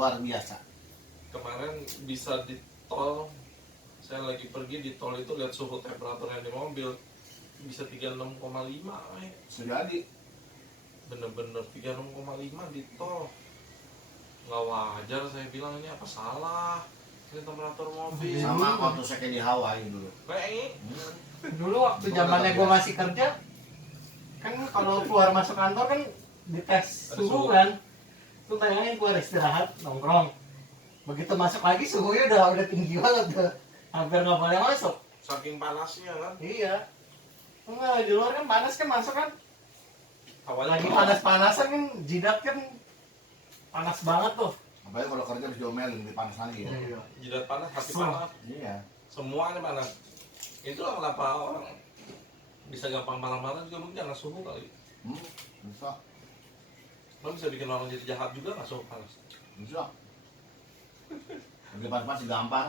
luar biasa. Kemarin bisa di tol, saya lagi pergi di tol itu lihat suhu temperaturnya di mobil bisa 36,5. Sejadi Bener-bener 36,5 di tol. Nggak wajar, saya bilang ini apa salah ini temperatur mobil. sama waktu saya kayak di Hawaii dulu. Kayak Dulu waktu zamannya gue masih kerja, kan kalau keluar masuk kantor kan dites Ada suhu suhu. kan. Tuh bayangin keluar istirahat nongkrong. Begitu masuk lagi suhunya udah tinggi banget tuh. Hampir nggak boleh masuk. saking panasnya kan. Iya. Enggak, di luar kan panas kan masuk kan. Awalnya Lagi panas-panasan kan jidat kan panas banget tuh. Apalagi kalau kerja bisa diomelin lebih panas lagi ya. Iya. jidat panas, hati Kesel. panas, Iya. semuanya panas. Itulah kenapa orang bisa gampang marah-marah juga mungkin karena suhu kali. Bisa. Lo bisa bikin orang jadi jahat juga nggak suhu panas. Bisa. Lagi panas gampang.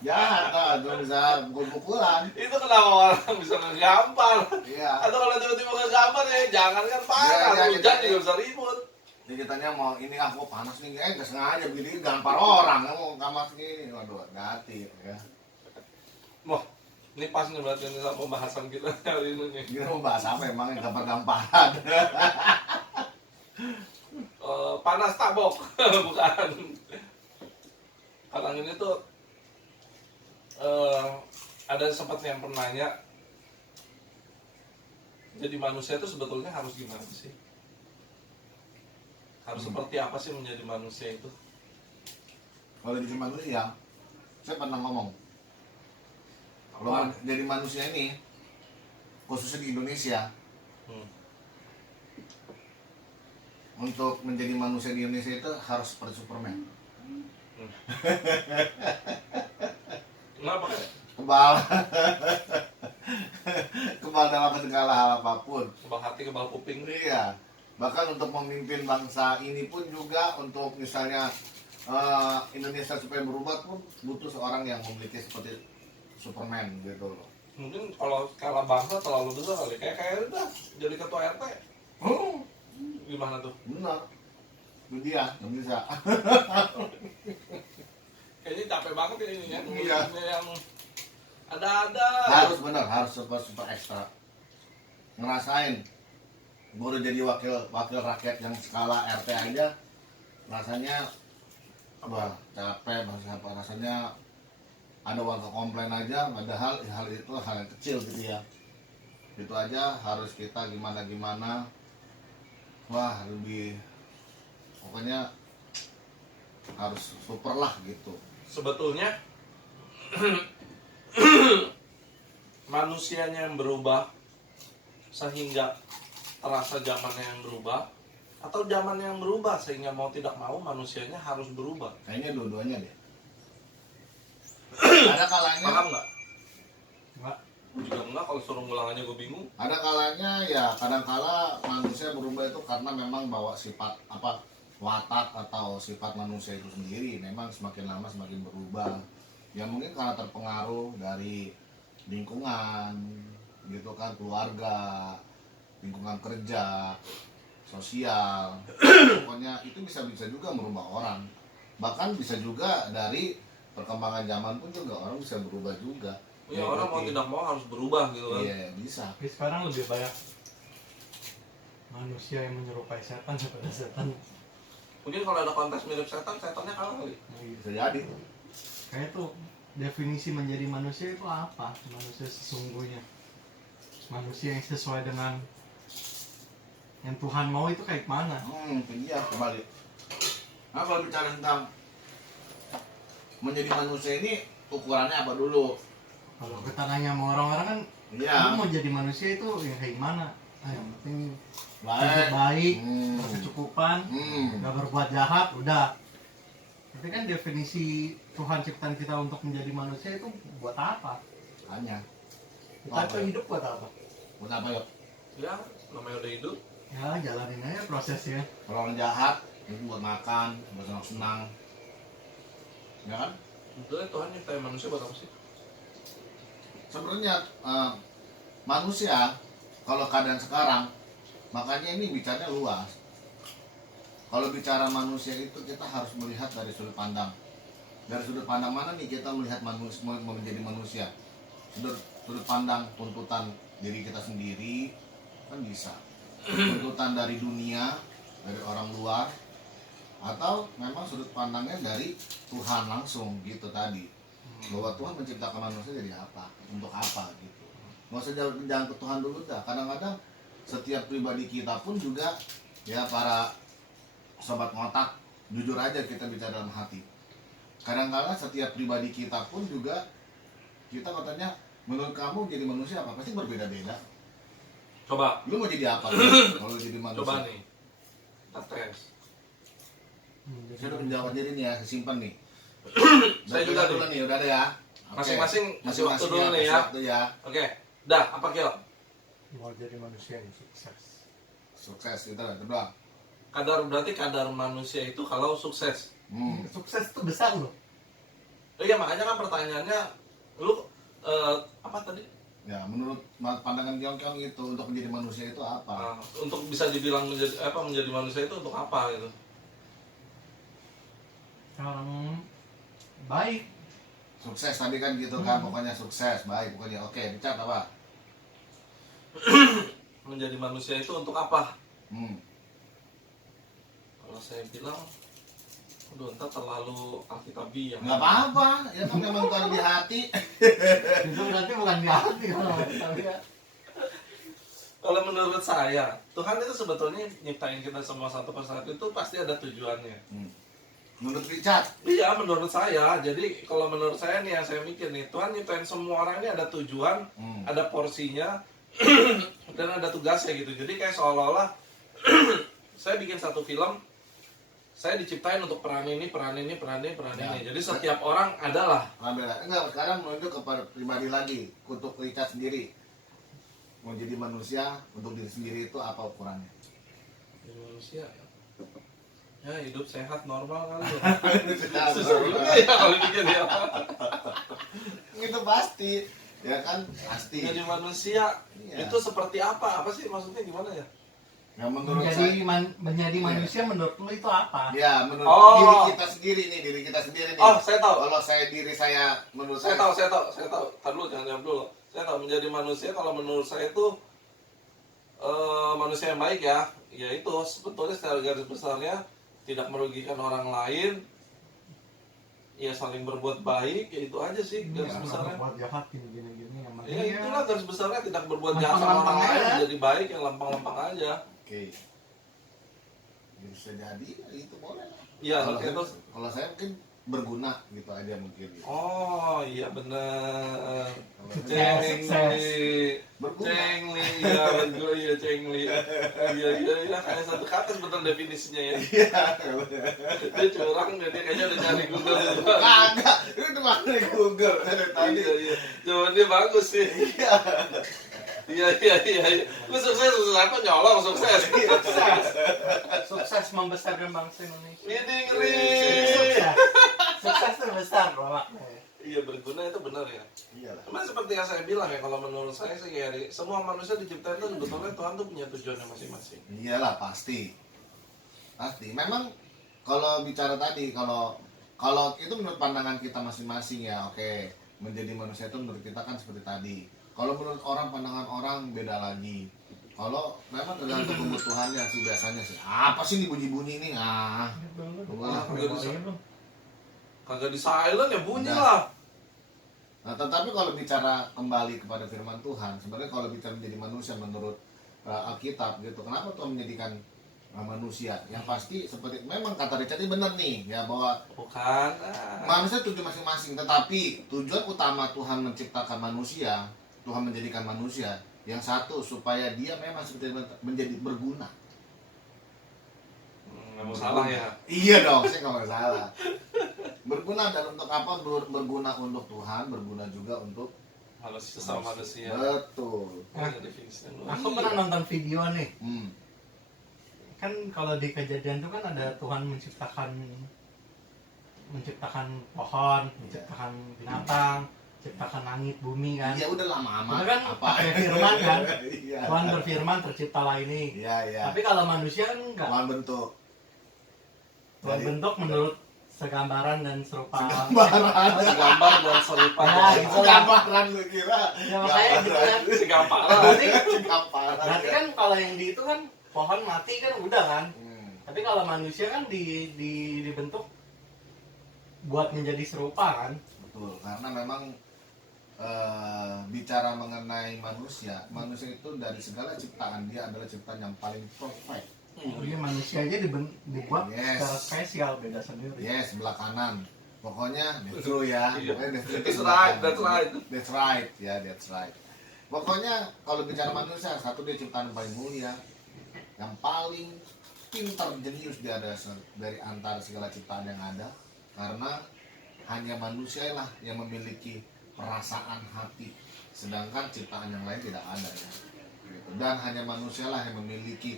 Ya, tuh bisa pukul-pukulan. Itu kenapa orang bisa ngegampar? Iya. Atau kalau tiba-tiba ngegampar ya jangan kan parah, Iya, hujan iya. juga bisa ribut. Jadi kitanya mau ini aku panas nih, nggak sengaja begini gampar orang, kamu kamar segini, waduh, hati ya. Wah, ini pas nih berarti ini sama pembahasan kita kali ini nih. Kita mau bahas apa emang yang gampar-gamparan? Panas tabok, bukan. Kadang ini tuh ada sempat yang pernah nanya, jadi manusia itu sebetulnya harus gimana sih? Harus seperti apa sih menjadi manusia itu? Kalau jadi manusia, saya pernah ngomong, kalau Apa? jadi manusia ini, khususnya di Indonesia, untuk menjadi manusia di Indonesia itu harus seperti Superman. Kenapa? Kebal, kebal dalam segala hal apapun. Kebal hati, kebal kuping. Iya, bahkan untuk memimpin bangsa ini pun juga untuk misalnya Indonesia supaya berubah pun butuh seorang yang memiliki seperti Superman gitu loh. Mungkin kalau skala bangsa terlalu besar kali. Kayak udah jadi ketua RT. Gimana tuh? Benar, itu dia yang bisa. Kayaknya capek banget ya ini ya. Iya. Ini yang ada-ada. Harus benar, harus super ekstra. Ngerasain, gue udah jadi wakil rakyat yang skala RT aja, rasanya wah capek, rasanya ada warga komplain aja, padahal hal itu hal yang kecil gitu ya. Itu aja harus kita gimana, wah lebih, pokoknya harus super lah gitu. Sebetulnya manusianya yang berubah sehingga terasa zamannya yang berubah, atau zaman yang berubah sehingga mau tidak mau manusianya harus berubah. Kayaknya dua-duanya deh. Ada kalanya, Paham nggak? Enggak. Gue juga enggak, kalau suruh ngulang aja gue bingung. ada kalanya ya kadang-kala manusia berubah itu karena memang bawa sifat apa watak atau sifat manusia itu sendiri memang semakin lama semakin berubah. Ya mungkin karena terpengaruh dari lingkungan gitu kan, keluarga, lingkungan kerja, sosial. Pokoknya itu bisa juga merubah orang. Bahkan bisa juga dari perkembangan zaman pun juga orang bisa berubah juga. Ya, orang mau tidak mau harus berubah gitu kan. Iya, bisa. Tapi sekarang lebih banyak manusia yang menyerupai setan daripada setan. Mungkin kalau ada kontes mirip setan, setannya kalah kali. Bisa jadi. Kayak tuh definisi menjadi manusia itu apa? Manusia sesungguhnya. Manusia yang sesuai dengan yang Tuhan mau itu kayak mana? Itu dia kembali. Nah kalau bicara tentang menjadi manusia ini ukurannya apa dulu? Kalau kita nanya sama orang-orang kan, Iya. lu mau jadi manusia itu yang kayak gimana? Yang penting hidup Baik. baik, Hmm. berkecukupan, Hmm. nggak berbuat jahat, udah. Tapi kan definisi Tuhan ciptaan kita untuk menjadi manusia itu buat apa? Hanya. Kita tuh hidup buat apa? Buat apa yuk? Ya, namanya udah hidup. Ya jalanin aja prosesnya. Kalau orang jahat itu buat makan, buat senang-senang. Ya kan? Sebetulnya Tuhan nyiptain manusia buat apa sih? Sebenarnya manusia kalau keadaan sekarang, makanya ini bicaranya luas. kalau bicara manusia itu kita harus melihat dari sudut pandang. Dari sudut pandang mana nih kita melihat manusia menjadi manusia? Sudut pandang tuntutan diri kita sendiri kan bisa. Tuntutan dari dunia, dari orang luar, atau memang sudut pandangnya dari Tuhan langsung gitu tadi. Bahwa Tuhan menciptakan manusia jadi apa? Untuk apa gitu. Nggak usah jangan ke Tuhan dulu dah. Kadang-kadang setiap pribadi kita pun juga ya para sobat ngotak, jujur aja kita bicara dalam hati. Kadang-kadang setiap pribadi kita pun juga kita katanya menurut kamu jadi manusia apa? Pasti berbeda-beda. Coba. Lu mau jadi apa kalau jadi manusia? Coba nih. Kita tes. Saya udah menjawab jadi nih ya, simpan nih. Saya juga dulu nih, udah ada ya. Oke. Masing-masing kasih waktu dulu nih kasih ya. waktu ya. Oke. Dah, apa Kil? Mau jadi manusia yang sukses. Sukses gitu lah, berdua. Berarti kadar manusia itu kalau sukses. Sukses itu besar loh. Iya, makanya kan pertanyaannya lu apa tadi? Ya, menurut pandangan Kyong itu untuk menjadi manusia itu apa? Untuk bisa dibilang menjadi manusia itu untuk apa gitu? Orang baik. Sukses tadi kan gitu kan, pokoknya sukses, baik, pokoknya oke, dicat apa? Menjadi manusia itu untuk apa? Kalau saya bilang, aduh, entar terlalu alkitabiah. Nggak apa-apa, ya kan memang Tuhan di hati. Itu berarti bukan di hati kalau ya. Kalau menurut saya, Tuhan itu sebetulnya nyiptain kita semua satu persatu itu pasti ada tujuannya. Menurut Richard? Iya, menurut saya. Jadi kalau menurut saya nih yang saya mikir nih, Tuhan nyiptain semua orang ini ada tujuan, ada porsinya, dan ada tugasnya gitu. Jadi kayak seolah-olah saya bikin satu film, saya diciptain untuk peran ini. Jadi setiap orang adalah. Enggak, sekarang menunjuk kepada pribadi lagi, untuk Richard sendiri. Mau jadi manusia, untuk diri sendiri itu apa ukurannya? Jadi manusia ya hidup sehat normal kali ya. Susah juga ya kalau bikin ya. Itu pasti, ya kan pasti. Jadi manusia Iya. itu seperti apa? Apa sih maksudnya gimana ya? Ya menurut menjadi saya, menjadi manusia menurut lu itu apa? ya menurut Oh. diri kita sendiri nih. Oh, saya tahu. Kalau diri saya, menurut Saya tahu. Tar dulu, jangan jawab dulu. Saya tahu menjadi manusia kalau menurut saya itu manusia yang baik ya. Ya itu sebetulnya secara garis besarnya tidak merugikan orang lain. Ya saling berbuat baik, ya itu aja sih garis besarnya. Buat jahat gini-gini yang Ya itulah garis besarnya, tidak berbuat jahat sama orang Lempeng-lempeng lain, aja. menjadi baik yang lempeng-lempeng aja. Oke. Ya, bisa jadi, ya itu boleh lah. Iya, Kalau itu. kalau saya mungkin berguna gitu aja mungkin. Gitu. Oh iya benar. Kalau saya Cengli, berguna. Cengli, iya betul iya Cengli. Iya kayak satu kata betul definisinya ya. Dia curang jadi kayaknya udah cari Google itu. Kagak, itu mana di Google dari tadi. Iya. Jawaban dia bagus sih. Iya. Lu sukses apa nyolong sukses. sukses membesarkan bangsa Indonesia. Ini ngeri. Sukses itu besar loh maknanya. Iya berguna itu benar ya. Iyalah. Cuma seperti yang saya bilang ya, kalau menurut saya sih kayak semua manusia diciptakan itu sebetulnya Tuhan tuh punya tujuannya masing-masing. Iyalah pasti. Memang kalau bicara tadi kalau itu menurut pandangan kita masing-masing ya, oke. Menjadi manusia itu menurut kita kan seperti tadi. Kalau menurut orang, pandangan orang beda lagi. Kalau memang tergantung kebutuhannya sih biasanya sih. Apa sih nih bunyi-bunyi nih? Kagak di silent ya bunyi Udah. lah. Nah, tetapi kalau bicara kembali kepada firman Tuhan, sebenarnya kalau bicara menjadi manusia menurut Alkitab gitu, kenapa Tuhan menjadikan manusia? Yang pasti seperti memang kata Richard ini benar nih, ya bahwa Bukan. manusia tujuan masing-masing, tetapi tujuan utama Tuhan menciptakan manusia, Tuhan menjadikan manusia, yang satu supaya dia memang seperti menjadi berguna. Nggak mau salah ya. Iya dong, saya nggak masalah. Berguna dan untuk apa? Berguna untuk Tuhan, berguna juga untuk Manusia sama manusia. Betul. Ada definisinya. Aku pernah nonton video nih. Hmm. Kan kalau di Kejadian itu kan ada Tuhan menciptakan pohon, menciptakan binatang, menciptakan langit, bumi kan. Iya udah lama amat. Itu kan pakai firman kan. Iya. Tuhan berfirman terciptalah ini. Iya. Tapi kalau manusia kan enggak. Tuhan bentuk. Tuhan Jadi- bentuk menurut segambaran dan serupa. Gambaran. Segambar dan serupa. Ya, gitu lah. Gambaran lu kira. Ya, makanya gitu kan. Segampar. Berarti, Gambaran. berarti kan kalau yang di itu kan pohon mati kan udah kan. Hmm. Tapi kalau manusia kan dibentuk buat menjadi serupa kan. Betul, karena memang bicara mengenai manusia itu dari segala ciptaan dia adalah ciptaan yang paling perfect. Jadi manusia aja dibuat Yes. secara spesial, beda sendiri. Yes, sebelah kanan. Pokoknya true ya. Iya. Pokoknya that's That's sebelah right, kanan. that's right. That's right, ya, that's right. Pokoknya kalau bicara manusia, satu dia ciptaan yang paling mulia, yang paling pintar, jenius dia ada dari antara segala ciptaan yang ada, karena hanya manusia lah yang memiliki perasaan hati, sedangkan ciptaan yang lain tidak ada ya. Gitu. Dan hanya manusia lah yang memiliki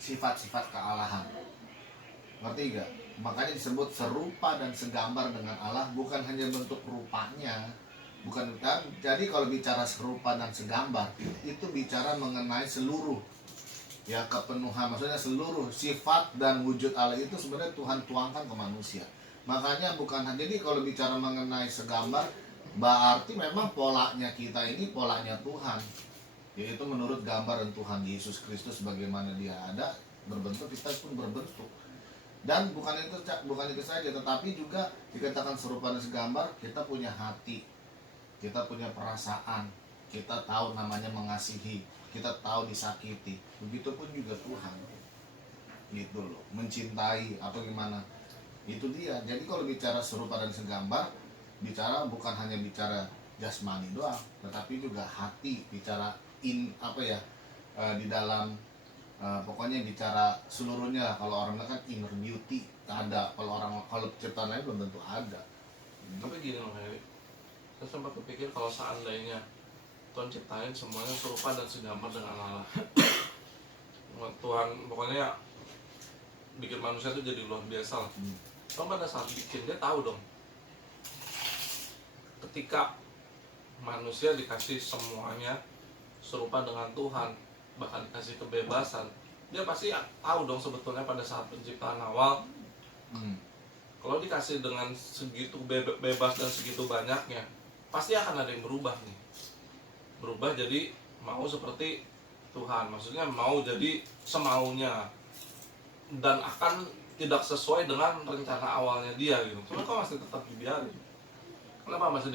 sifat-sifat kealahan. Ngerti gak? Makanya disebut serupa dan segambar dengan Allah, bukan hanya bentuk rupanya, bukan kan? Jadi kalau bicara serupa dan segambar itu bicara mengenai seluruh ya kepenuhan, maksudnya seluruh sifat dan wujud Allah itu sebenarnya Tuhan tuangkan ke manusia. Makanya bukan jadi kalau bicara mengenai segambar berarti memang polanya kita ini polanya Tuhan, yaitu menurut gambaran Tuhan Yesus Kristus bagaimana dia ada berbentuk, kita pun berbentuk. Dan bukan itu saja, tetapi juga dikatakan serupa dan segambar, kita punya hati, kita punya perasaan, kita tahu namanya mengasihi, kita tahu disakiti. Begitupun juga Tuhan, gitu loh, mencintai apa gimana. Itu dia. Jadi kalau bicara serupa dan segambar, bicara bukan hanya bicara jasmani doang, tetapi juga hati, bicara di dalam pokoknya bicara seluruhnya lah. Kalau orang kan inner beauty ada, kalau ciptaan lain belum tentu ada. Tapi gini loh Heri, saya sempat berpikir kalau seandainya Tuhan ciptain semuanya serupa dan segambar dengan Allah, Tuhan pokoknya bikin manusia itu jadi luar biasa lah. Tuhan pada saat bikin dia tahu dong, ketika manusia dikasih semuanya serupa dengan Tuhan, bahkan dikasih kebebasan, dia pasti tahu dong sebetulnya pada saat penciptaan awal, kalau dikasih dengan segitu bebas dan segitu banyaknya, pasti akan ada yang berubah nih, berubah jadi mau seperti Tuhan, maksudnya mau jadi semaunya dan akan tidak sesuai dengan rencana awalnya dia gitu. Cuma kok masih tetap dibiarin? Kenapa masih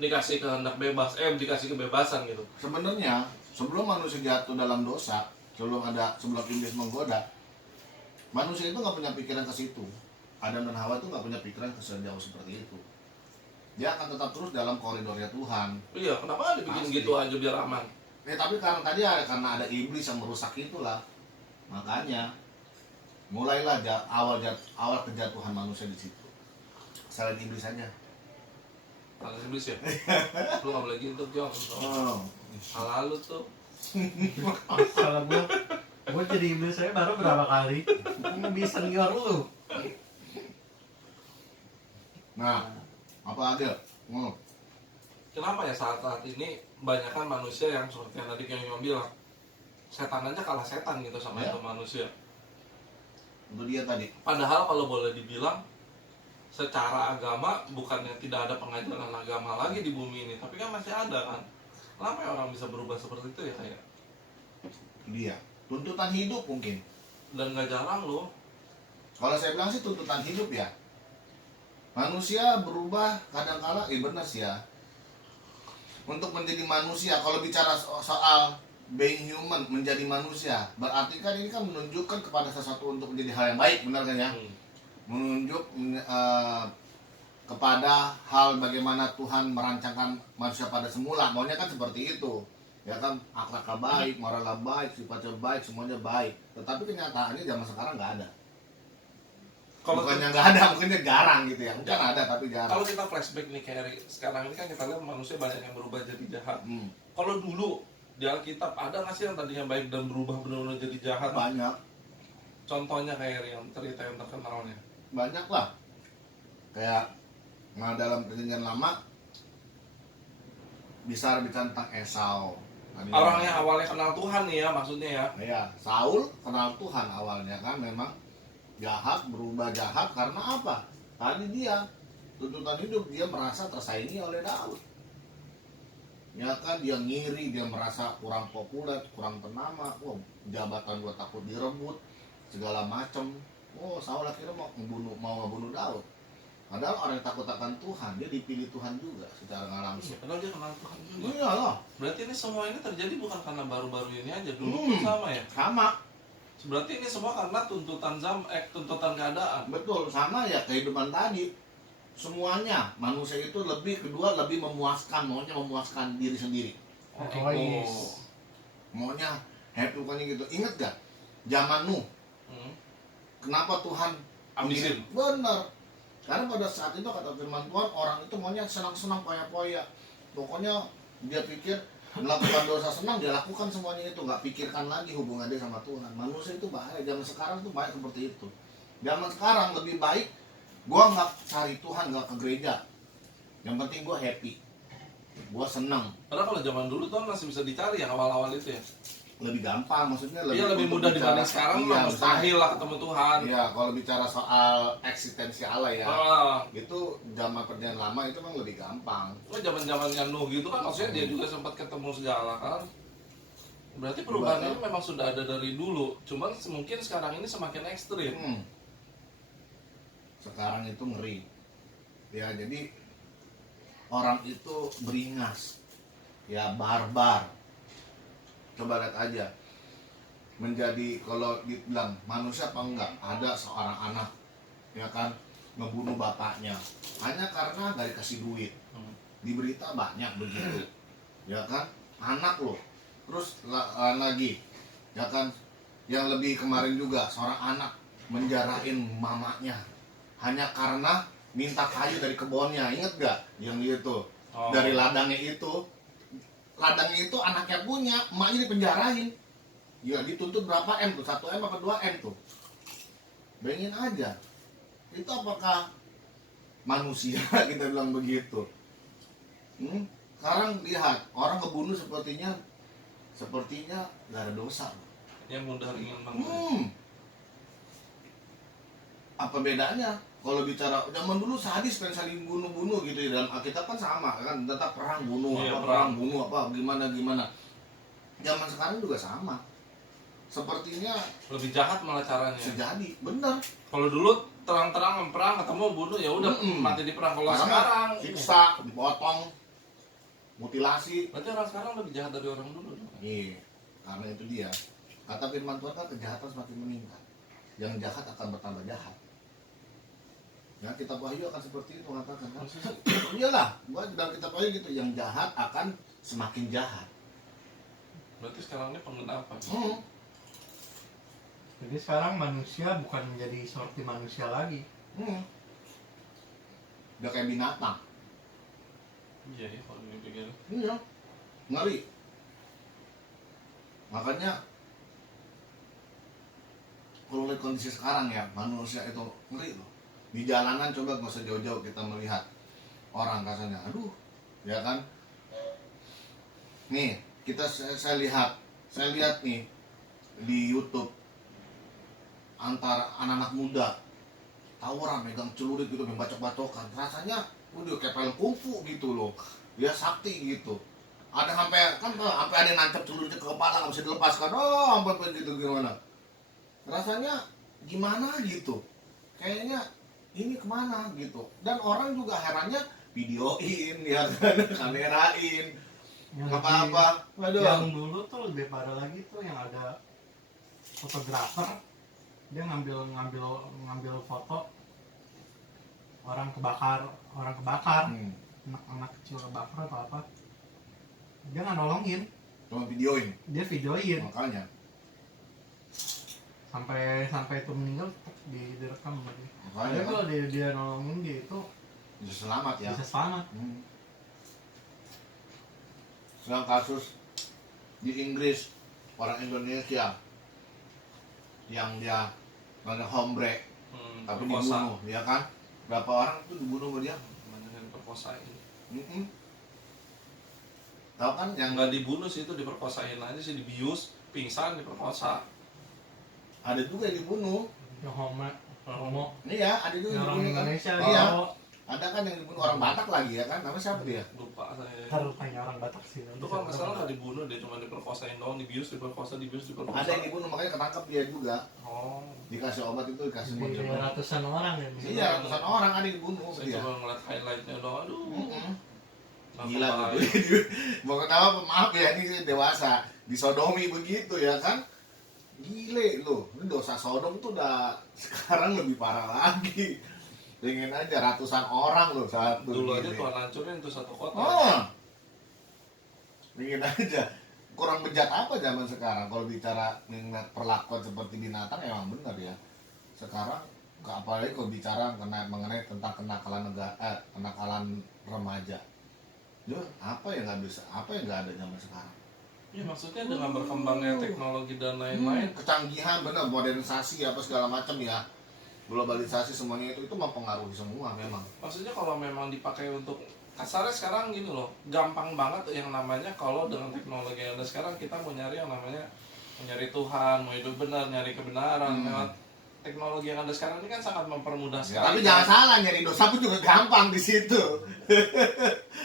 dikasih kehendak bebas, dikasih kebebasan gitu? Sebenarnya sebelum manusia jatuh dalam dosa, sebelum iblis menggoda, manusia itu nggak punya pikiran ke situ. Adam dan Hawa itu nggak punya pikiran ke sejauh seperti itu. Dia akan tetap terus dalam koridornya Tuhan. Iya, kenapa nggak dibikin Pasti. gitu aja biar aman? Tapi karena ada iblis yang merusak itulah, makanya mulailah awal kejatuhan manusia di situ. Selain iblis saja. Kalau iblis ya, lu nggak boleh gitu Jong. Oh. Salah lu tuh. Salah gue jadi iblis saya baru berapa kali. Ini bisa senior lu. Nah, apa lagi? Kenapa ya saat ini banyakkan manusia yang seperti yang tadi yang bilang, setan aja kalah setan gitu sama Ya. itu manusia. Itu dia tadi. Padahal kalau boleh dibilang secara agama bukannya tidak ada pengajaran agama lagi di bumi ini, tapi kan masih ada kan. Kenapa ya orang bisa berubah seperti itu ya kayak? Dia tuntutan hidup mungkin. Dan nggak jarang loh. Kalau saya bilang sih tuntutan hidup ya. Manusia berubah kadang-kala, benar sih ya. Untuk menjadi manusia, kalau bicara soal being human, menjadi manusia, berarti kan ini kan menunjukkan kepada sesuatu untuk menjadi hal yang baik, benar kan ya? Menunjuk kepada hal bagaimana Tuhan merancangkan manusia pada semula, maunya kan seperti itu. Ya kan, akhlaknya baik, moralnya baik, sifatnya baik, semuanya baik. Tetapi kenyataannya zaman sekarang nggak ada. Kalau Bukannya nggak ada, mungkinnya jarang gitu ya. Mungkin ada tapi jarang. kalau kita flashback nih kayak sekarang ini kan kita lihat manusia banyak yang berubah jadi jahat. Kalau dulu di Alkitab ada nggak sih yang tadinya baik dan berubah benar-benar jadi jahat? Banyak, Contohnya kayak yang cerita yang terkenalnya. banyak lah. Kayak dalam perjanjian lama bisa bicara tentang Esau. Orang yang awalnya kenal Tuhan nih ya maksudnya ya. Ya, Saul kenal Tuhan awalnya kan memang jahat, berubah jahat karena apa? Tadi dia tuntutan hidup, dia merasa tersaingi oleh Daud. Ya kan, dia ngiri, dia merasa kurang populer, kurang ternama. Oh, jabatan gua takut direbut, segala macem. Oh, Saul akhirnya mau ngebunuh Daud. Padahal orang yang takut akan Tuhan, dia dipilih Tuhan juga secara nggak langsung. Padahal dia kenal Tuhan juga. Iya loh, Berarti ini semua ini terjadi bukan karena baru-baru ini aja, dulu pun sama ya. sama. Berarti ini semua karena tuntutan keadaan. Betul, sama ya kehidupan tadi. Semuanya manusia itu lebih memuaskan, maunya memuaskan diri sendiri. Egois. Maunya happy pokoknya gitu. Ingat gak zaman Nuh? Kenapa Tuhan Ambisin. Bener. Karena pada saat itu kata firman Tuhan, orang itu maunya senang-senang poya-poya. Pokoknya dia pikir melakukan dosa senang, dia lakukan semuanya itu, nggak pikirkan lagi hubungan dia sama Tuhan. Manusia itu bahaya. Zaman sekarang tuh baik seperti itu. Zaman sekarang lebih baik gua nggak cari Tuhan, nggak ke gereja. Yang penting gua happy, gua senang. Karena kalau zaman dulu Tuhan masih bisa dicari yang awal-awal itu ya. Lebih gampang, maksudnya Iya, lebih untuk mudah bicara- dibanding sekarang iya, mah mustahil lah ketemu Tuhan. Iya, kalau bicara soal eksistensi Allah ya, Ah, itu zaman perjanjian lama itu memang lebih gampang. oh zaman-zamannya Nuh gitu kan, maksudnya dia juga sempat ketemu segala kan. Berarti perubahan ini memang sudah ada dari dulu, cuman mungkin sekarang ini semakin ekstrim. Sekarang itu ngeri. Ya, jadi orang itu beringas, ya barbar. Coba lihat aja, menjadi kalau dibilang manusia apa enggak, ada seorang anak ya kan ngebunuh bapaknya hanya karena gak dikasih duit. Di berita banyak begitu ya kan, anak loh. Terus lagi ya kan, yang lebih kemarin juga seorang anak menjarahin mamanya hanya karena minta kayu dari kebunnya. Ingat gak yang itu? Dari ladangnya itu anaknya punya, emaknya dipenjarain. Ya dituntut berapa M tuh? 1 M apa 2 M tuh? Bayangin aja. Itu apakah manusia kita bilang begitu? Sekarang lihat, orang kebunuh sepertinya gak ada dosa. Yang mudah ingin mengikuti. Apa bedanya? Kalau bicara zaman dulu sadis, pengen saling bunuh-bunuh gitu ya, dalam Alkitab kan sama kan, tetap perang bunuh, Iya, perang bunuh apa gimana. Zaman sekarang juga sama. Sepertinya Lebih jahat malah caranya. sejadi, bener. Kalau dulu terang-terang perang ketemu bunuh ya udah mati di perang. Kalau Karena sekarang siksa, dipotong, mutilasi. berarti orang sekarang lebih jahat dari orang dulu dong. Iya, karena itu dia. Kata firman Tuhan kan, kejahatan semakin meningkat. Yang jahat akan bertambah jahat. Ya, kitab Wahyu akan seperti itu mengatakan kan. Iyalah, gua dalam kitab Wahyu gitu, yang jahat akan semakin jahat. Berarti sekarang ini penggenapan. Jadi sekarang manusia bukan menjadi seperti manusia lagi. Udah kayak binatang. Iya ya kalau dipikir. Iya, ngeri. Makanya kalau lihat kondisi sekarang ya, manusia itu ngeri loh. Di jalanan coba nggak usah jauh-jauh kita melihat orang kasarnya, aduh, ya kan? Nih, saya lihat nih di YouTube antara anak-anak muda tawuran megang celurit gitu, membacok-bacokan. Rasanya udah kayak film kungfu gitu loh. Ya sakti gitu. Ada sampai ada yang nancap celuritnya ke kepala nggak bisa dilepaskan. Oh, sampai begitu gimana? Rasanya gimana gitu? Kayaknya ini kemana gitu. Dan orang juga herannya videoin ya kan, kamerain apa-apa. Waduh. Yang dulu tuh lebih parah lagi tuh yang ada fotografer, dia ngambil foto orang kebakar, anak kecil kebakar atau apa, dia nggak nolongin, Cuma videoin. dia videoin Makanya sampai itu meninggal direkam lagi. Makanya Tapi kalau dia nolongin dia itu bisa selamat ya. bisa selamat. Sekarang kasus di Inggris, orang Indonesia yang dia namanya hombre tapi perkosa. dibunuh, ya kan? Berapa orang tuh dibunuh sama dia? Banyak yang perkosain. Tahu kan yang Nggak dibunuh sih, itu diperkosain aja sih, dibius, pingsan, diperkosa. ada juga yang dibunuh. Yang Homo. Iya, ada juga yang Orang dibunuh kan. Indonesia Iya. kalau Ada kan yang dibunuh orang Batak lagi ya kan, namanya siapa dia? Lupa saya. harus tanya orang Batak sih. Itu kalau nggak salah nggak dibunuh, dia cuma diperkosain doang, dibius, diperkosa. Ada yang dibunuh makanya ketangkap dia juga, Oh. dikasih obat itu, dikasih Bunuh minum. ratusan orang ya. Iya, ratusan orang ada yang dibunuh Saya dia. cuma ngeliat highlightnya doang, aduh. Gila bahaya. gitu. Mau kenapa? Maaf ya, ini dewasa disodomi begitu ya kan? Gile loh, ini dosa sodom tuh udah sekarang lebih parah lagi. Pengen aja ratusan orang loh satu. Dulu aja gile. Tuhan hancurin tuh satu kota. Oh, pengen aja. Kurang bejat apa zaman sekarang kalau bicara mengingat perlakuan seperti binatang emang benar ya. Sekarang apalagi kalau bicara mengenai tentang kenakalan remaja. Duh, apa yang nggak bisa, apa yang nggak ada zaman sekarang? Ya maksudnya dengan berkembangnya teknologi dan lain-lain. Kecanggihan bener, modernisasi apa segala macam ya, globalisasi semuanya itu mempengaruhi semua memang. Maksudnya kalau memang dipakai untuk kasarnya sekarang gini loh, gampang banget yang namanya kalau dengan teknologi yang ada sekarang kita mau nyari yang namanya mencari Tuhan, mau hidup benar, nyari kebenaran lewat teknologi yang ada sekarang ini kan sangat mempermudah Ya, sekali. tapi jangan salah, nyari dosa pun juga gampang di situ.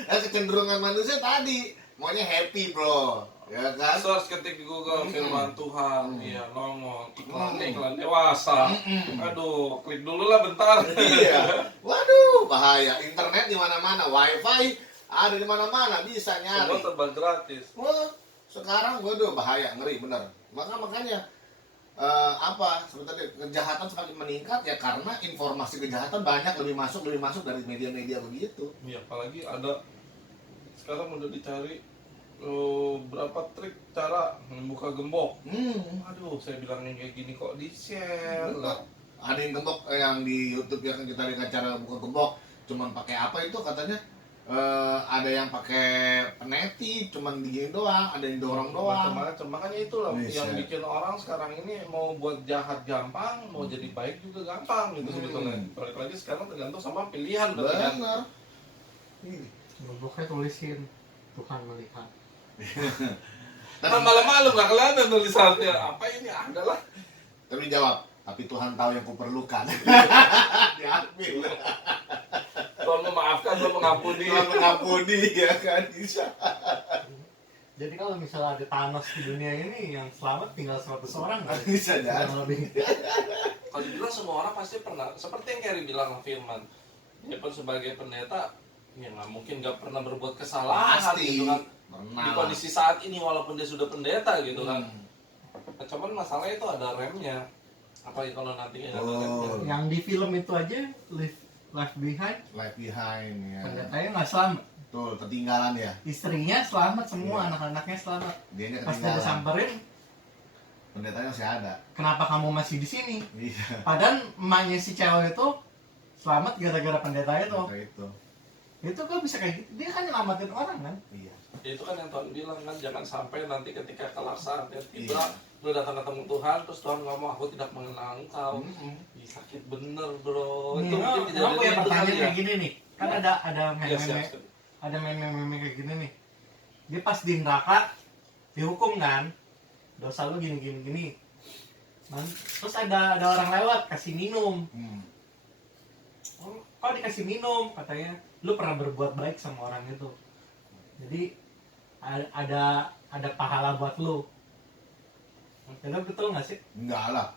Ya kecenderungan manusia tadi maunya happy bro, ya kan? Search ketik di Google firman Tuhan, iya nongol iklan dewasa. Aduh, klik dulu lah bentar. Iya, waduh bahaya. Internet di mana-mana, wifi ada di mana-mana, bisa Semua nyari. serba gratis. Wah, sekarang waduh bahaya, ngeri bener. Makanya seperti kejahatan semakin meningkat ya karena informasi kejahatan banyak lebih masuk dari media-media begitu. Iya, apalagi ada sekarang udah dicari berapa trik cara membuka gembok. Aduh, saya bilang yang kayak gini kok di-share lah. Ada yang gembok yang di YouTube ya kan, kita lihat cara buka gembok cuman pakai apa itu katanya, ada yang pakai peneti cuman digini doang, ada yang dorong doang. Macam-macam. Makanya itulah Bisa. yang bikin orang sekarang ini mau buat jahat gampang, mau jadi baik juga gampang gitu sebetulnya. Balik lagi sekarang tergantung sama pilihan berarti kan. Bener. Ini. Gemboknya tulisin Tuhan melihat. Kan malam-malam nggak kelihatan tulisannya. Apa ini adalah Tapi jawab, tapi Tuhan tahu yang kuperlukan. Diambil. Tuhan memaafkan, Tuhan mengampuni. Tuhan mengampuni ya kan, bisa. Jadi kalau misalnya ada Thanos di dunia ini yang selamat tinggal 100 orang kan? Bisa jadi. Kurang lebih. Kalau dibilang semua orang pasti pernah, seperti yang Kerry bilang Firman, dia pun sebagai pendeta, ya nggak mungkin nggak pernah berbuat kesalahan Pasti. gitu kan. Pernah. Di kondisi saat ini walaupun dia sudah pendeta gitu kan. Cuman masalahnya itu ada remnya. Apalagi kalau nantinya ada remnya. Yang di film itu aja Left Behind, Life behind ya. pendetanya nggak selamat. Tuh, ketinggalan ya. Istrinya selamat semua, Iya. anak-anaknya selamat. Dianya Pas dia ketinggalan. disamperin, Pendetanya masih ada. kenapa kamu masih di sini? Iya. Padahal emaknya si cewek itu selamat gara-gara pendeta itu. Kayak itu. Itu kok bisa kayak gitu? Dia kan nyelamatin orang kan? Iya. Ya itu kan yang Tuhan bilang kan, jangan sampai nanti ketika kelar saatnya tiba, Iya. lu datang ketemu Tuhan, terus Tuhan ngomong aku tidak mengenal engkau. Ih, sakit bener bro. Nih, Itu mungkin lo kejadian punya itu pertanyaan kali ya. kayak gini nih. Kan ada Iya, meme-meme, siap. ada meme-meme kayak gini nih. Dia pas di neraka dihukum kan, dosa lu gini. Terus ada orang lewat kasih minum. Oh, kok dikasih minum? Katanya lu pernah berbuat baik sama orang itu. Jadi ada pahala buat lu. Itu betul nggak sih? Enggak lah.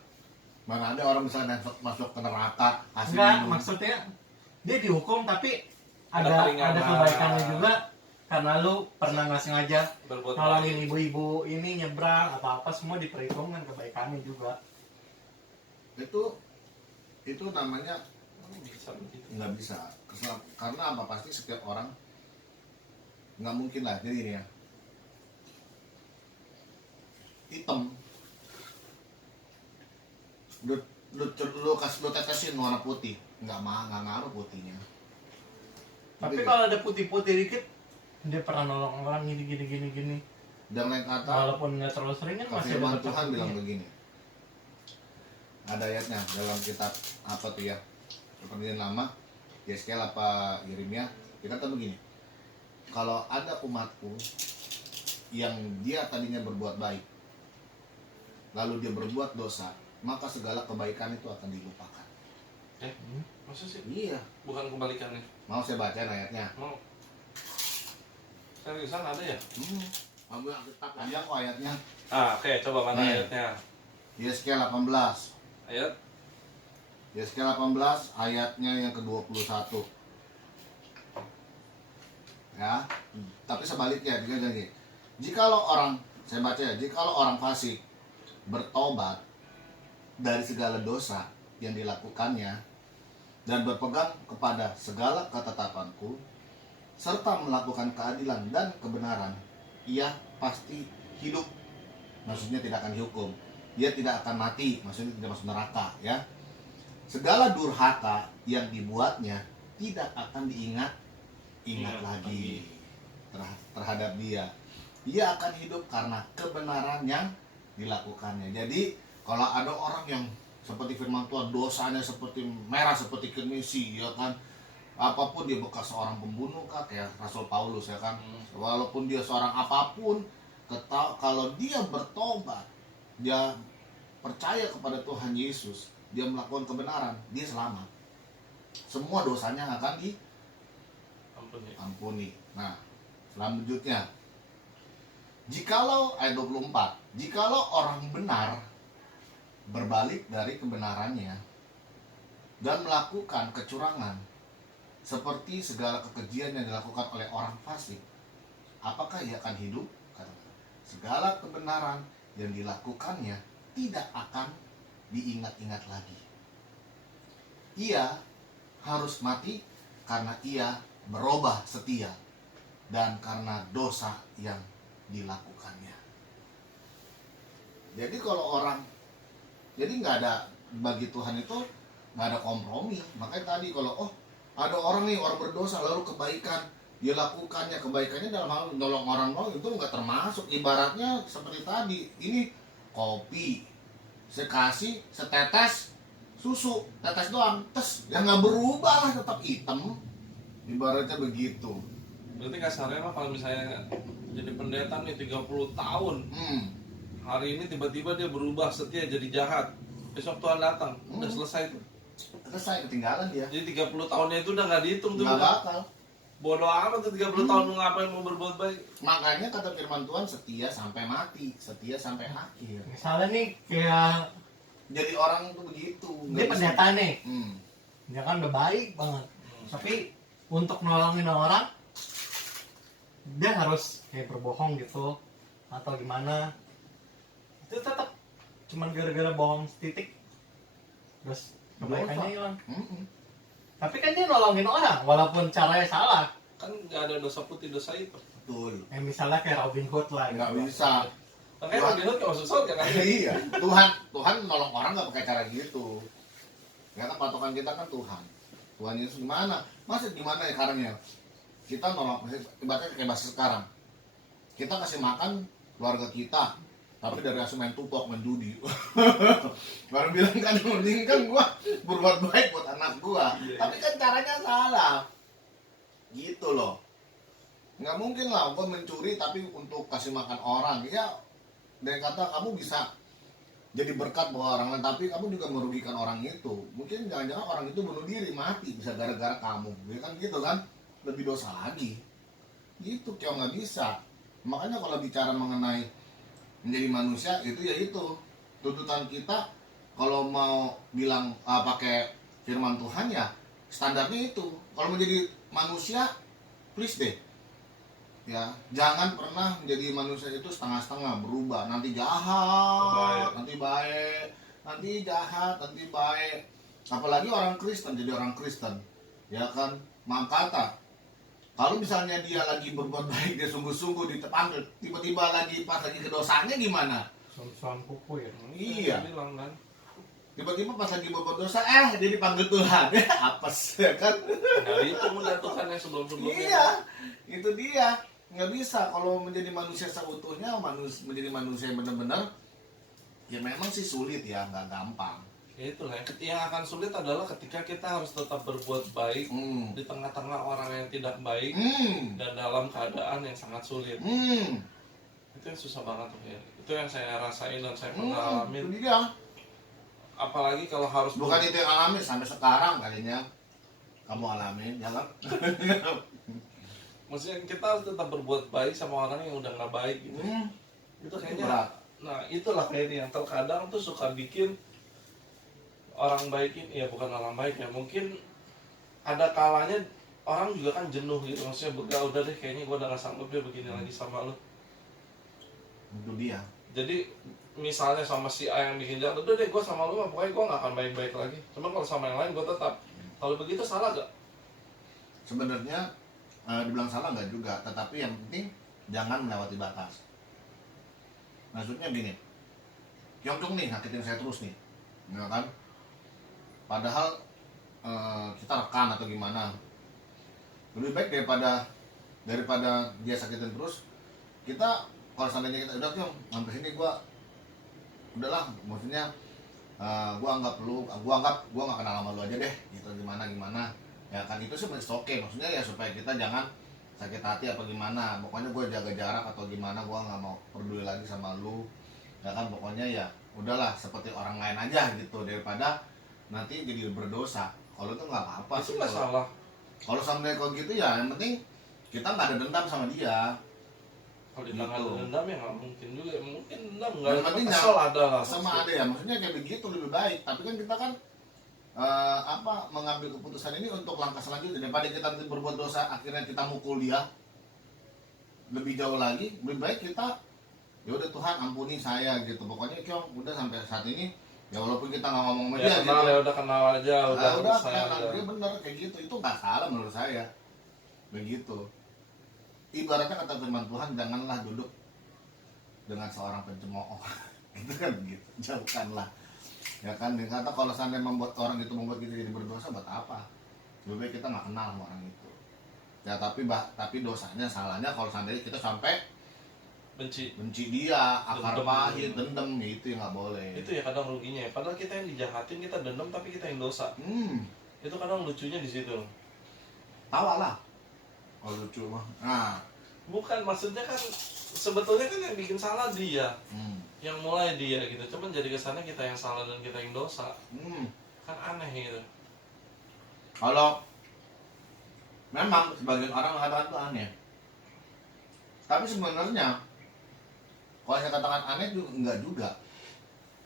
Mana ada orang bisa masuk ke neraka kasih Enggak, minum. maksudnya dia dihukum tapi Ada ada keringanan. kebaikannya juga karena lu pernah nggak sengaja Berbuat nolongin ibu-ibu ini nyebrang atau apa, semua diperhitungkan kebaikannya juga. Itu namanya bisa begitu. nggak bisa. Karena apa, pasti setiap orang nggak mungkin lah. Jadi ini ya, hitam lu tetesin warna putih, nggak ngaruh putihnya. Tapi Gitu. kalau ada putih-putih dikit, dia pernah nolong orang gini. Dan lain kata, Walaupun nggak terlalu sering kan masih firman ada Tuhan bilang putihnya. begini, ada ayatnya dalam kitab apa tuh ya, Perjanjian Lama, Yeskel apa Yeremia, dia kata begini, kalau ada umatku yang dia tadinya berbuat baik lalu dia berbuat dosa, maka segala kebaikan itu akan dilupakan. Masa sih? Iya. Bukan kebalikannya. Mau saya bacain ayatnya? Mau. Seriusan ada ya? Ambil Alkitab aja kok ayatnya. Oke, coba mana Nih. ayatnya? Yesaya 18. Ayat Yesaya 18 ayatnya yang ke-21. Ya, tapi sebaliknya dia lagi. Jikalau orang, saya baca ya, jikalau orang fasik bertobat dari segala dosa yang dilakukannya dan berpegang kepada segala ketetapanku serta melakukan keadilan dan kebenaran, ia pasti hidup. Maksudnya tidak akan dihukum. Dia tidak akan mati, maksudnya tidak masuk neraka, ya. Segala durhaka yang dibuatnya tidak akan diingat lagi terhadap dia. Dia akan hidup karena kebenaran yang dilakukannya. Jadi kalau ada orang yang seperti firman Tuhan, dosanya seperti merah seperti kemisi, ya kan, apapun dia bekas seorang pembunuh kah, kayak Rasul Paulus, ya kan, walaupun dia seorang apapun, kalau dia bertobat, dia percaya kepada Tuhan Yesus, dia melakukan kebenaran, dia selamat. Semua dosanya akan diampuni. Nah, selanjutnya, jikalau ayat 24, jikalau orang benar berbalik dari kebenarannya dan melakukan kecurangan seperti segala kekejian yang dilakukan oleh orang fasik, apakah ia akan hidup? Segala kebenaran yang dilakukannya tidak akan diingat-ingat lagi. Ia harus mati karena ia berubah setia dan karena dosa yang dilakukannya. Jadi kalau orang, jadi nggak ada, bagi Tuhan itu nggak ada kompromi. Makanya tadi kalau ada orang nih, orang berdosa lalu kebaikan dia lakukannya, kebaikannya dalam hal nolong orang itu nggak termasuk. Ibaratnya seperti tadi, ini kopi saya kasih setetes susu, tetes doang, yang nggak berubah lah, tetap hitam. Ibaratnya begitu. berarti kasarnya mah kalau misalnya jadi pendeta nih 30 tahun, hari ini tiba-tiba dia berubah setia jadi jahat, besok Tuhan datang, udah selesai tuh. Selesai, ketinggalan dia. Jadi 30 tahunnya itu udah nggak dihitung tuh. Nggak bakal. Bodoh amat tuh 30 tahun lu ngapain mau berbuat baik. Makanya kata firman Tuhan, setia sampai mati, setia sampai akhir. Misalnya nih kayak Jadi orang itu begitu. dia pendeta nih, Hmm. dia kan udah baik banget, tapi untuk nolongin orang dia harus kayak berbohong gitu atau gimana, itu tetap cuman gara-gara bohong setitik terus kebaikannya hilang. Tapi kan dia nolongin orang walaupun caranya salah. Kan nggak ada dosa putih dosa hitam. Betul. Misalnya kayak Robin Hood lah. Nggak gitu. bisa. Makanya Robin Hood nggak masuk surga kan? Iya. Tuhan nolong orang nggak pakai cara gitu. Karena patokan kita kan Tuhan. Tuhan Yesus gimana? Masa gimana ya caranya? Kita nolong, ibaratnya kayak bahasa sekarang. Kita kasih makan keluarga kita, tapi dari hasil main tupok, main judi. Baru bilang kan, mending kan gua berbuat baik buat anak gua. Tapi kan caranya salah. Gitu loh. Nggak mungkin lah gua mencuri tapi untuk kasih makan orang. Ya, dari kata kamu bisa jadi berkat buat orang lain, tapi kamu juga merugikan orang itu. Mungkin jangan-jangan orang itu bunuh diri, mati bisa gara-gara kamu. Ya kan gitu kan? Lebih dosa lagi. Gitu, kyo nggak bisa. Makanya kalau bicara mengenai menjadi manusia itu ya itu tuntutan kita. Kalau mau bilang pakai firman Tuhan ya standarnya itu. Kalau menjadi manusia, please deh ya, jangan pernah menjadi manusia itu setengah-setengah, berubah, nanti jahat, nanti baik, nanti jahat, nanti baik. Apalagi orang Kristen, jadi orang Kristen ya kan, maaf kata, kalau misalnya dia lagi berbuat baik, dia sungguh-sungguh dipanggil, tiba-tiba lagi pas lagi kedosanya gimana? Suam kuku ya. Iya. Bilang kan. Tiba-tiba pas lagi berbuat dosa, dia dipanggil Tuhan. Apes, ya kan? Dari itu menjatuhkan yang sebelum-sebelumnya. Iya, itu dia. Nggak bisa kalau menjadi manusia seutuhnya, menjadi manusia yang benar-benar, ya memang sih sulit ya, nggak gampang. Ya itulah, yang akan sulit adalah ketika kita harus tetap berbuat baik di tengah-tengah orang yang tidak baik dan dalam keadaan yang sangat sulit. Itu yang susah banget tuh ya. Itu yang saya rasain dan saya pernah alamin. Itu dia. apalagi kalau harus Bukan itu yang alami sampai sekarang kalinya kamu alamin, ya kan? maksudnya kita harus tetap berbuat baik sama orang yang udah nggak baik gitu. Itu kayaknya berat. nah itulah kayaknya yang terkadang tuh suka bikin orang baik ini, ya bukan orang baik ya, mungkin ada kalanya orang juga kan jenuh gitu, maksudnya udah deh kayaknya gue udah gak sanggup deh begini lagi sama lu. Itu dia. Jadi misalnya sama si A yang bikin jahat, udah deh gue sama lu mah pokoknya gue gak akan baik-baik lagi, cuman kalau sama yang lain gue tetap. Kalau begitu salah gak? Sebenarnya dibilang salah nggak juga, tetapi yang penting jangan melewati batas. Maksudnya gini, Kyongchong nih nyakitin saya terus nih, ya kan? Padahal kita rekan atau gimana, lebih baik daripada dia sakitin terus. Kita kalau seandainya kita udah Kyong sampai sini, udahlah, maksudnya gua anggap gua nggak kenal sama lu aja deh, gitu, gimana ya kan, itu sih oke, maksudnya ya supaya kita jangan sakit hati apa gimana, pokoknya gue jaga jarak atau gimana, gue nggak mau peduli lagi sama lu, ya kan, pokoknya ya udahlah seperti orang lain aja gitu, daripada nanti jadi berdosa. Kalau itu nggak apa-apa Itu sih, nggak salah. kalau sampai kalau gitu ya yang penting kita nggak ada dendam sama dia. Kalau di tangan Gitu. dendam ya nggak mungkin juga, mungkin dendam nggak Yang ada, penting kesel ada lah. sama ada ya, maksudnya kayak begitu lebih baik. Tapi kan kita kan mengambil keputusan ini untuk langkah selanjutnya, daripada kita nanti berbuat dosa akhirnya kita mukul dia lebih jauh lagi. Lebih baik kita ya udah, Tuhan ampuni saya gitu, pokoknya Kyong udah sampai saat ini ya, walaupun kita nggak ngomong sama Ya dia kenal gitu, ya udah kenal aja, udah saya kenal aja. dia, bener kayak gitu, itu nggak salah menurut saya. Begitu, ibaratnya kata firman Tuhan, janganlah duduk dengan seorang pencemooh. Itu kan begitu, jauhkanlah, ya kan. Dia kata kalau seandainya membuat orang itu membuat kita jadi berdosa, buat apa? Lebih baik kita nggak kenal sama orang itu ya. Tapi dosanya, salahnya kalau seandainya kita sampai benci dia, akar Dendam. pahit, dendam, ya itu yang nggak boleh. Itu ya kadang ruginya ya, padahal kita yang dijahatin, kita dendam, tapi kita yang dosa. Itu kadang lucunya di situ. Tawa lah kalau lucu mah. Nah, Bukan, maksudnya kan sebetulnya kan yang bikin salah dia, yang mulai dia gitu, cuman jadi kesannya kita yang salah dan kita yang dosa. Kan aneh gitu. Kalau memang sebagian orang mengatakan itu aneh, tapi sebenarnya kalau saya katakan aneh juga enggak juga.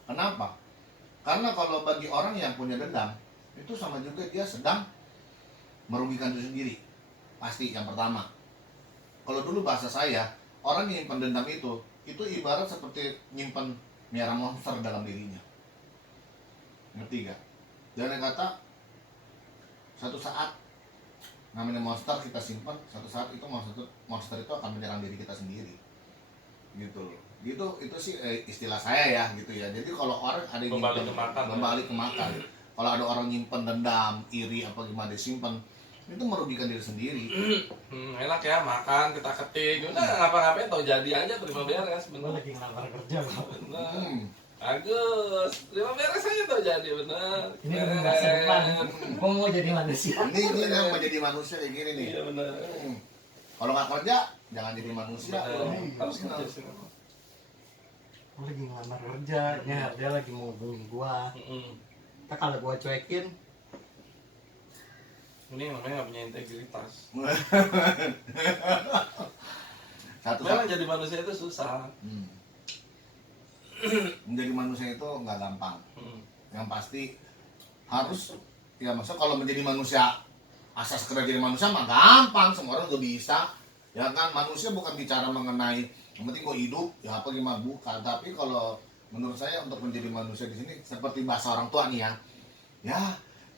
Kenapa? Karena kalau bagi orang yang punya dendam, itu sama juga dia sedang merugikan diri sendiri. Pasti yang pertama. Kalau dulu bahasa saya, orang yang nyimpan dendam itu ibarat seperti nyimpan miara monster dalam dirinya. Ngerti gak? Dan yang kata satu saat namanya monster kita simpan, satu saat itu monster itu akan menyerang diri kita sendiri. Gitu loh. Itu sih istilah saya ya gitu ya. Jadi kalau orang ada yang Kembali nyimpen, ke makan. Kalau ada orang nyimpen dendam, iri apa gimana disimpan, itu merugikan diri sendiri. Enak ya makan, kita ketik, udah ngapa-ngapain tau jadi aja, terima beres, Gue bener. lagi ngelamar kerja kok. Bener. Agus, terima beres aja tau jadi, bener. Ini udah masa depan. Gue mau jadi manusia. Ini yang menjadi manusia kayak gini nih. Iya bener. Kalau nggak kerja, jangan jadi manusia. Bener. Harus kerja sih. Gue lagi ngelamar kerja. Dia lagi mau hubungin gue. Mm-mm. Kita kalau gue cuekin, Ini namanya nggak punya integritas. Satu Memang jadi manusia itu susah. Menjadi manusia itu nggak gampang. Mm. Yang pasti harus, ya maksudnya kalau menjadi manusia asal sekedar jadi manusia mah gampang, semua orang juga bisa, ya kan. Manusia bukan bicara mengenai yang penting gue hidup ya apa gimana, bukan. Tapi kalau menurut saya untuk menjadi manusia di sini seperti bahasa orang tua nih ya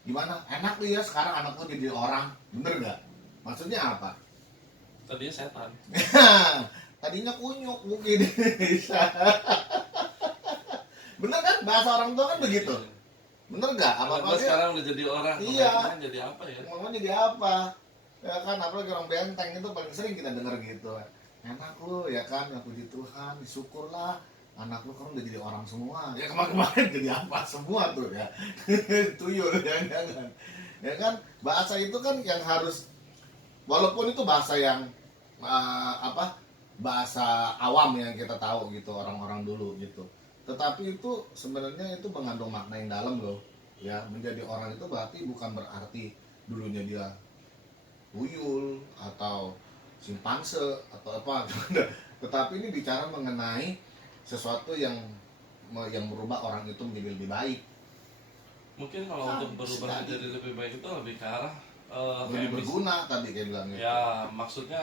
gimana, enak tuh ya sekarang anak gue jadi orang, bener gak? Maksudnya apa? Tadinya setan. Tadinya kunyuk mungkin. Bener kan, bahasa orang tua kan begitu, bener gak? Anak Apa-apa gua dia sekarang udah jadi orang. Iya. Kemarin jadi apa ya? ngomong jadi apa, ya kan. Apalagi orang Benteng itu paling sering kita dengar gitu, enak lu ya kan, ya puji Tuhan, syukurlah anak lu kan udah jadi orang semua. Ya kemarin jadi apa semua tuh ya. Tuyul ya jangan, ya kan. Bahasa itu kan yang harus, walaupun itu bahasa yang bahasa awam yang kita tahu gitu, orang-orang dulu gitu, tetapi itu sebenarnya itu mengandung makna yang dalam loh. Ya, menjadi orang itu berarti bukan berarti dulunya dia tuyul atau simpanse atau apa. Tetapi ini bicara mengenai sesuatu yang merubah orang itu menjadi lebih baik, Mungkin kalau untuk berubah jadi menjadi lebih baik itu lebih ke arah lebih kayak berguna tadi kayak bilang gitu. ya, maksudnya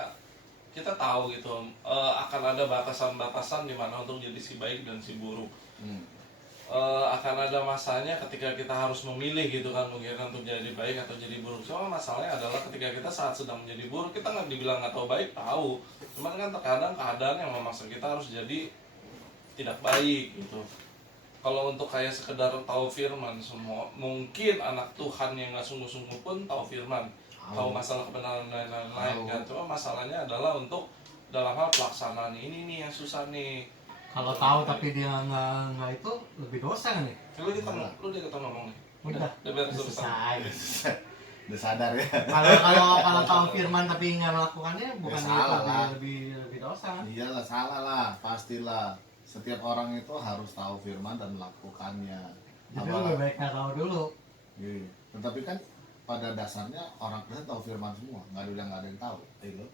kita tahu gitu, akan ada batasan-batasan di mana untuk jadi si baik dan si buruk. Hmm. Akan ada masanya ketika kita harus memilih gitu kan, mungkin untuk jadi baik atau jadi buruk. Cuma masalahnya adalah ketika kita saat sedang menjadi buruk, kita nggak dibilang nggak tahu baik, tahu. Cuman kan terkadang keadaan yang memaksa kita harus jadi tidak baik gitu. Kalau untuk kayak sekedar tahu firman, semua mungkin anak Tuhan yang nggak sungguh-sungguh pun tahu firman, tahu masalah kebenaran dan lain-lain kan. Cuma masalahnya adalah untuk dalam hal pelaksanaan ini nih yang susah nih. Kalau tahu tapi dia nggak itu lebih dosa kan ya? Lu dia ketemu ngomong nih. Udah beres urusan. selesai. Udah sadar ya. Kalau tahu firman tapi nggak melakukannya bukan Ya, salah itu lah. lebih dosa kan? Iyalah, salah lah, pastilah. Setiap orang itu harus tahu firman dan melakukannya. Jadi lebih baik nggak tahu dulu. Iya. Tetapi kan pada dasarnya orang Kristen tahu firman semua, nggak ada yang tahu. Itu.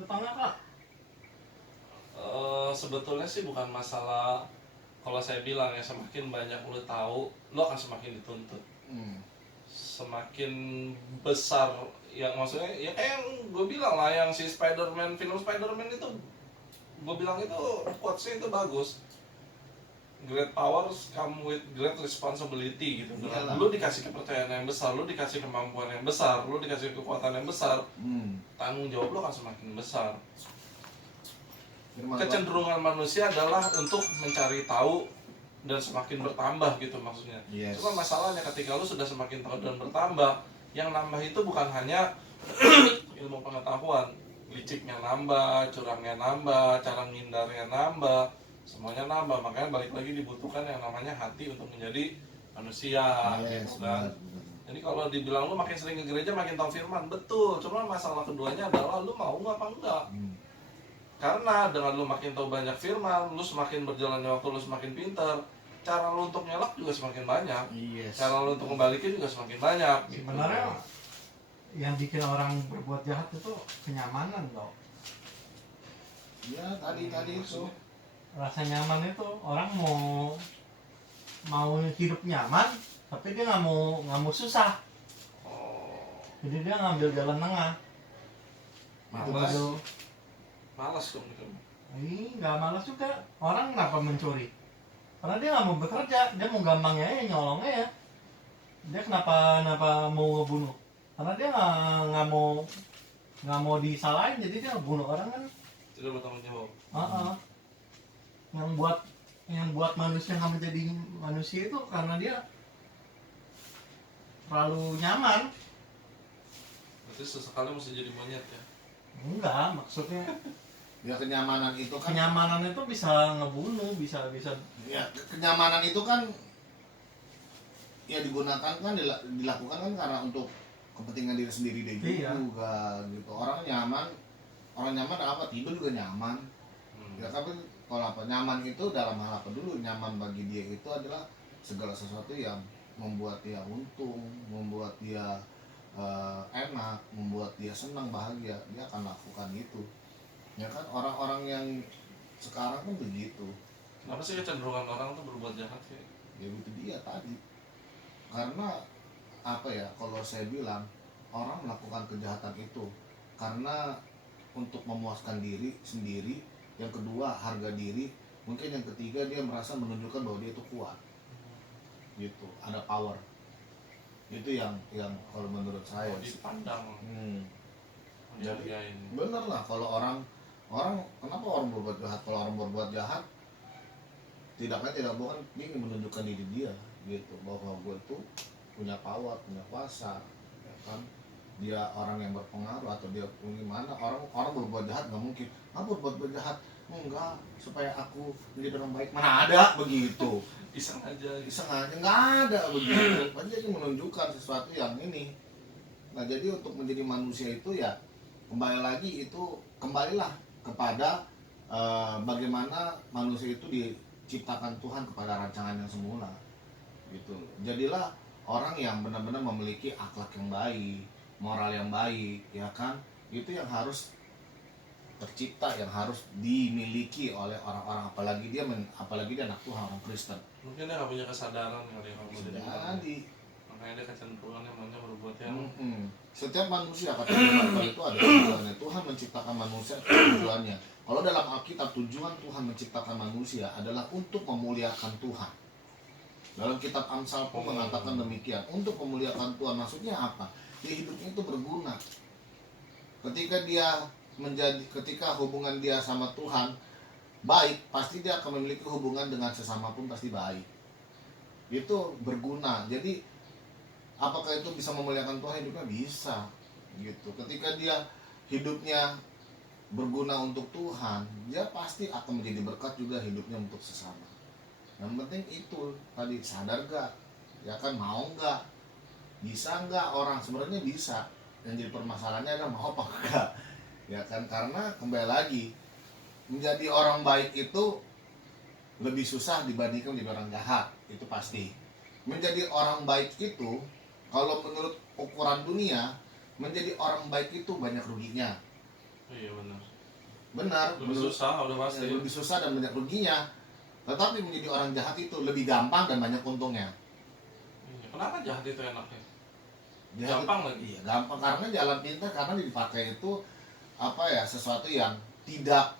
Lu tahu nggak Kak? Sebetulnya sih bukan masalah, kalau saya bilang ya, semakin banyak lu tahu, lu akan semakin dituntut. Semakin besar yang maksudnya ya kayak yang gue bilang lah, yang si Spider-Man, film Spider-Man itu gue bilang itu quotes-nya itu bagus. Great powers come with great responsibility gitu. Iyalah. Lu dikasih kepercayaan yang besar, lu dikasih kemampuan yang besar, lu dikasih kekuatan yang besar, tanggung jawab lu akan semakin besar. Firman Kecenderungan manusia adalah untuk mencari tahu dan semakin bertambah gitu maksudnya. Yes. Cuma masalahnya ketika lu sudah semakin tahu dan bertambah, yang nambah itu bukan hanya ilmu pengetahuan, liciknya nambah, curangnya nambah, cara ngindarnya nambah, semuanya nambah. Makanya balik lagi dibutuhkan yang namanya hati untuk menjadi manusia, Yes, gitu kan. benar. Jadi kalau dibilang lu makin sering ke gereja makin tahu firman, betul. Cuma masalah keduanya adalah lu mau nggak apa enggak. Karena dengan lu makin tahu banyak firman, lu semakin berjalannya waktu, lu semakin pintar, cara lu untuk nyelak juga semakin banyak, Yes. cara lu untuk kembalikan juga semakin banyak. Gitu. Sebenarnya yang bikin orang berbuat jahat itu kenyamanan loh. Ya tadi itu. Rasa nyaman itu orang mau hidup nyaman, tapi dia nggak mau susah. Jadi dia ngambil jalan tengah. Malas. Ngambil- Malas dong gitu. Ini nggak malas juga. Orang kenapa mencuri? Karena dia nggak mau bekerja, dia mau gampangnya ya nyolongnya ya. Dia kenapa mau ngebunuh? Karena dia nggak mau disalahin, jadi dia ngebunuh orang kan. Tidak bertanggung jawab. Yang buat manusia nggak menjadi manusia itu karena dia terlalu nyaman. Berarti sesekali mesti jadi monyet ya. Enggak, maksudnya Ya kenyamanan itu kan. kenyamanan itu bisa ngebunuh, bisa Ya kenyamanan itu kan ya digunakan kan dilakukan kan karena untuk kepentingan diri sendiri deh Iya. juga gitu. Orang nyaman apa, tidur juga nyaman. Ya tapi kalau apa, nyaman itu dalam hal apa dulu? Nyaman bagi dia itu adalah segala sesuatu yang membuat dia untung, membuat dia enak, membuat dia senang, bahagia, dia akan lakukan itu. Ya kan, orang-orang yang sekarang kan begitu. Kenapa sih kecenderungan orang tuh berbuat jahat sih? Ya itu dia tadi. Karena apa ya, kalau saya bilang orang melakukan kejahatan itu karena untuk memuaskan diri sendiri, yang kedua harga diri, mungkin yang ketiga dia merasa menunjukkan bahwa dia itu kuat gitu, ada power. Itu yang kalau menurut saya sih. Dipandang, Jadi dihargain. bener lah, kalau orang kenapa orang berbuat jahat? Kalau orang berbuat jahat tidak bukan dia ingin menunjukkan diri dia gitu, bahwa gue tuh punya power, punya kuasa, ya kan? Dia orang yang berpengaruh atau dia gimana? Orang berbuat jahat nggak mungkin. Berbuat jahat enggak supaya aku menjadi orang baik, mana ada begitu. Iseng aja. Nggak ada begitu. Jadi menunjukkan sesuatu yang ini. Nah jadi untuk menjadi manusia itu ya kembalilah kepada bagaimana manusia itu ciptakan Tuhan kepada rancangan yang semula gitu. Jadilah orang yang benar-benar memiliki akhlak yang baik, moral yang baik, ya kan? Itu yang harus tercipta, yang harus dimiliki oleh orang-orang, apalagi dia anak Tuhan, orang Kristen. Mungkin dia nggak punya kesadaran kali ya, kalau jadi orang. Jadi Makanya dia kecenderungannya maunya berbuat yang setiap manusia kata Tuhan itu ada tujuannya. Tuhan menciptakan manusia tujuannya. Kalau dalam Alkitab tujuan Tuhan menciptakan manusia adalah untuk memuliakan Tuhan. Dalam kitab Amsal pun mengatakan demikian, untuk memuliakan Tuhan. Maksudnya apa? Dia hidupnya itu berguna. Ketika hubungan dia sama Tuhan baik, pasti dia akan memiliki hubungan dengan sesama pun pasti baik. Itu berguna. Jadi apakah itu bisa memuliakan Tuhan? Hidupnya bisa gitu. Ketika dia hidupnya berguna untuk Tuhan, dia pasti akan menjadi berkat juga hidupnya untuk sesama. Yang penting itu tadi, sadar gak? Ya kan, mau gak? Bisa gak orang? Sebenarnya bisa. Yang jadi permasalahannya adalah mau apa enggak. Ya kan, karena kembali lagi, menjadi orang baik itu lebih susah dibandingkan menjadi orang jahat. Itu pasti. Menjadi orang baik itu, kalau menurut ukuran dunia, menjadi orang baik itu banyak ruginya. Iya benar. Benar. Lebih susah, udah pasti. Lebih susah dan banyak ruginya. Tetapi menjadi orang jahat itu lebih gampang dan banyak untungnya. Iya. Kenapa jahat itu enaknya? Jahat Gampang itu, lagi. Iya, gampang karena jalan pintar, karena dipakai itu sesuatu yang tidak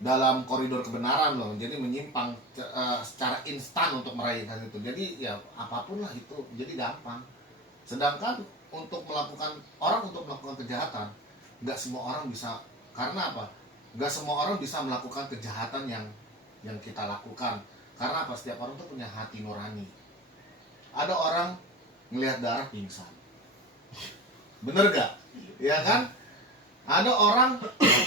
dalam koridor kebenaran loh. Jadi menyimpang secara instan untuk meraihkan itu. Jadi ya apapun lah itu jadi gampang. Sedangkan untuk melakukan kejahatan, nggak semua orang bisa. Karena apa? Nggak semua orang bisa melakukan kejahatan yang kita lakukan. Karena apa? Setiap orang tuh punya hati nurani. Ada orang ngelihat darah pingsan, bener gak? Ya kan? Ada orang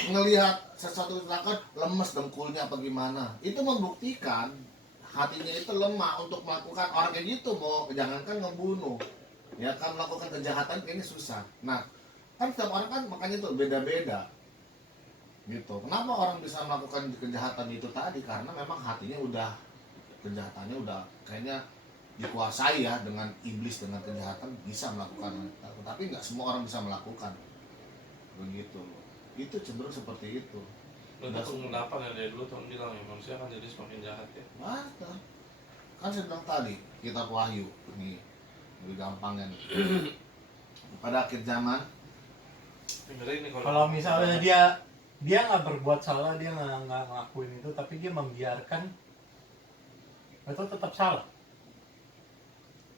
ngelihat sesuatu kecelakaan lemes dengkulnya apa gimana. Itu membuktikan hatinya itu lemah untuk melakukan. Orang kayak gitu mau jangankan ngebunuh, ya kan, melakukan kejahatan kayaknya susah. Nah kan setiap orang kan makanya tuh beda-beda gitu. Kenapa orang bisa melakukan kejahatan itu tadi? Karena memang hatinya kejahatannya udah kayaknya dikuasai ya, dengan iblis, dengan kejahatan bisa melakukan. Tapi nggak semua orang bisa melakukan begitu. Itu cenderung seperti itu. Itu pengungkapan ya dari dulu Tuhan bilang ya, manusia kan jadi semakin jahat ya. Masa kan saya bilang tadi, kitab Wahyu nih lebih gampangnya nih. Pada akhir zaman, Dengerin nih kalau misalnya dia nggak berbuat salah, dia nggak ngelakuin itu, tapi dia membiarkan, itu tetap salah.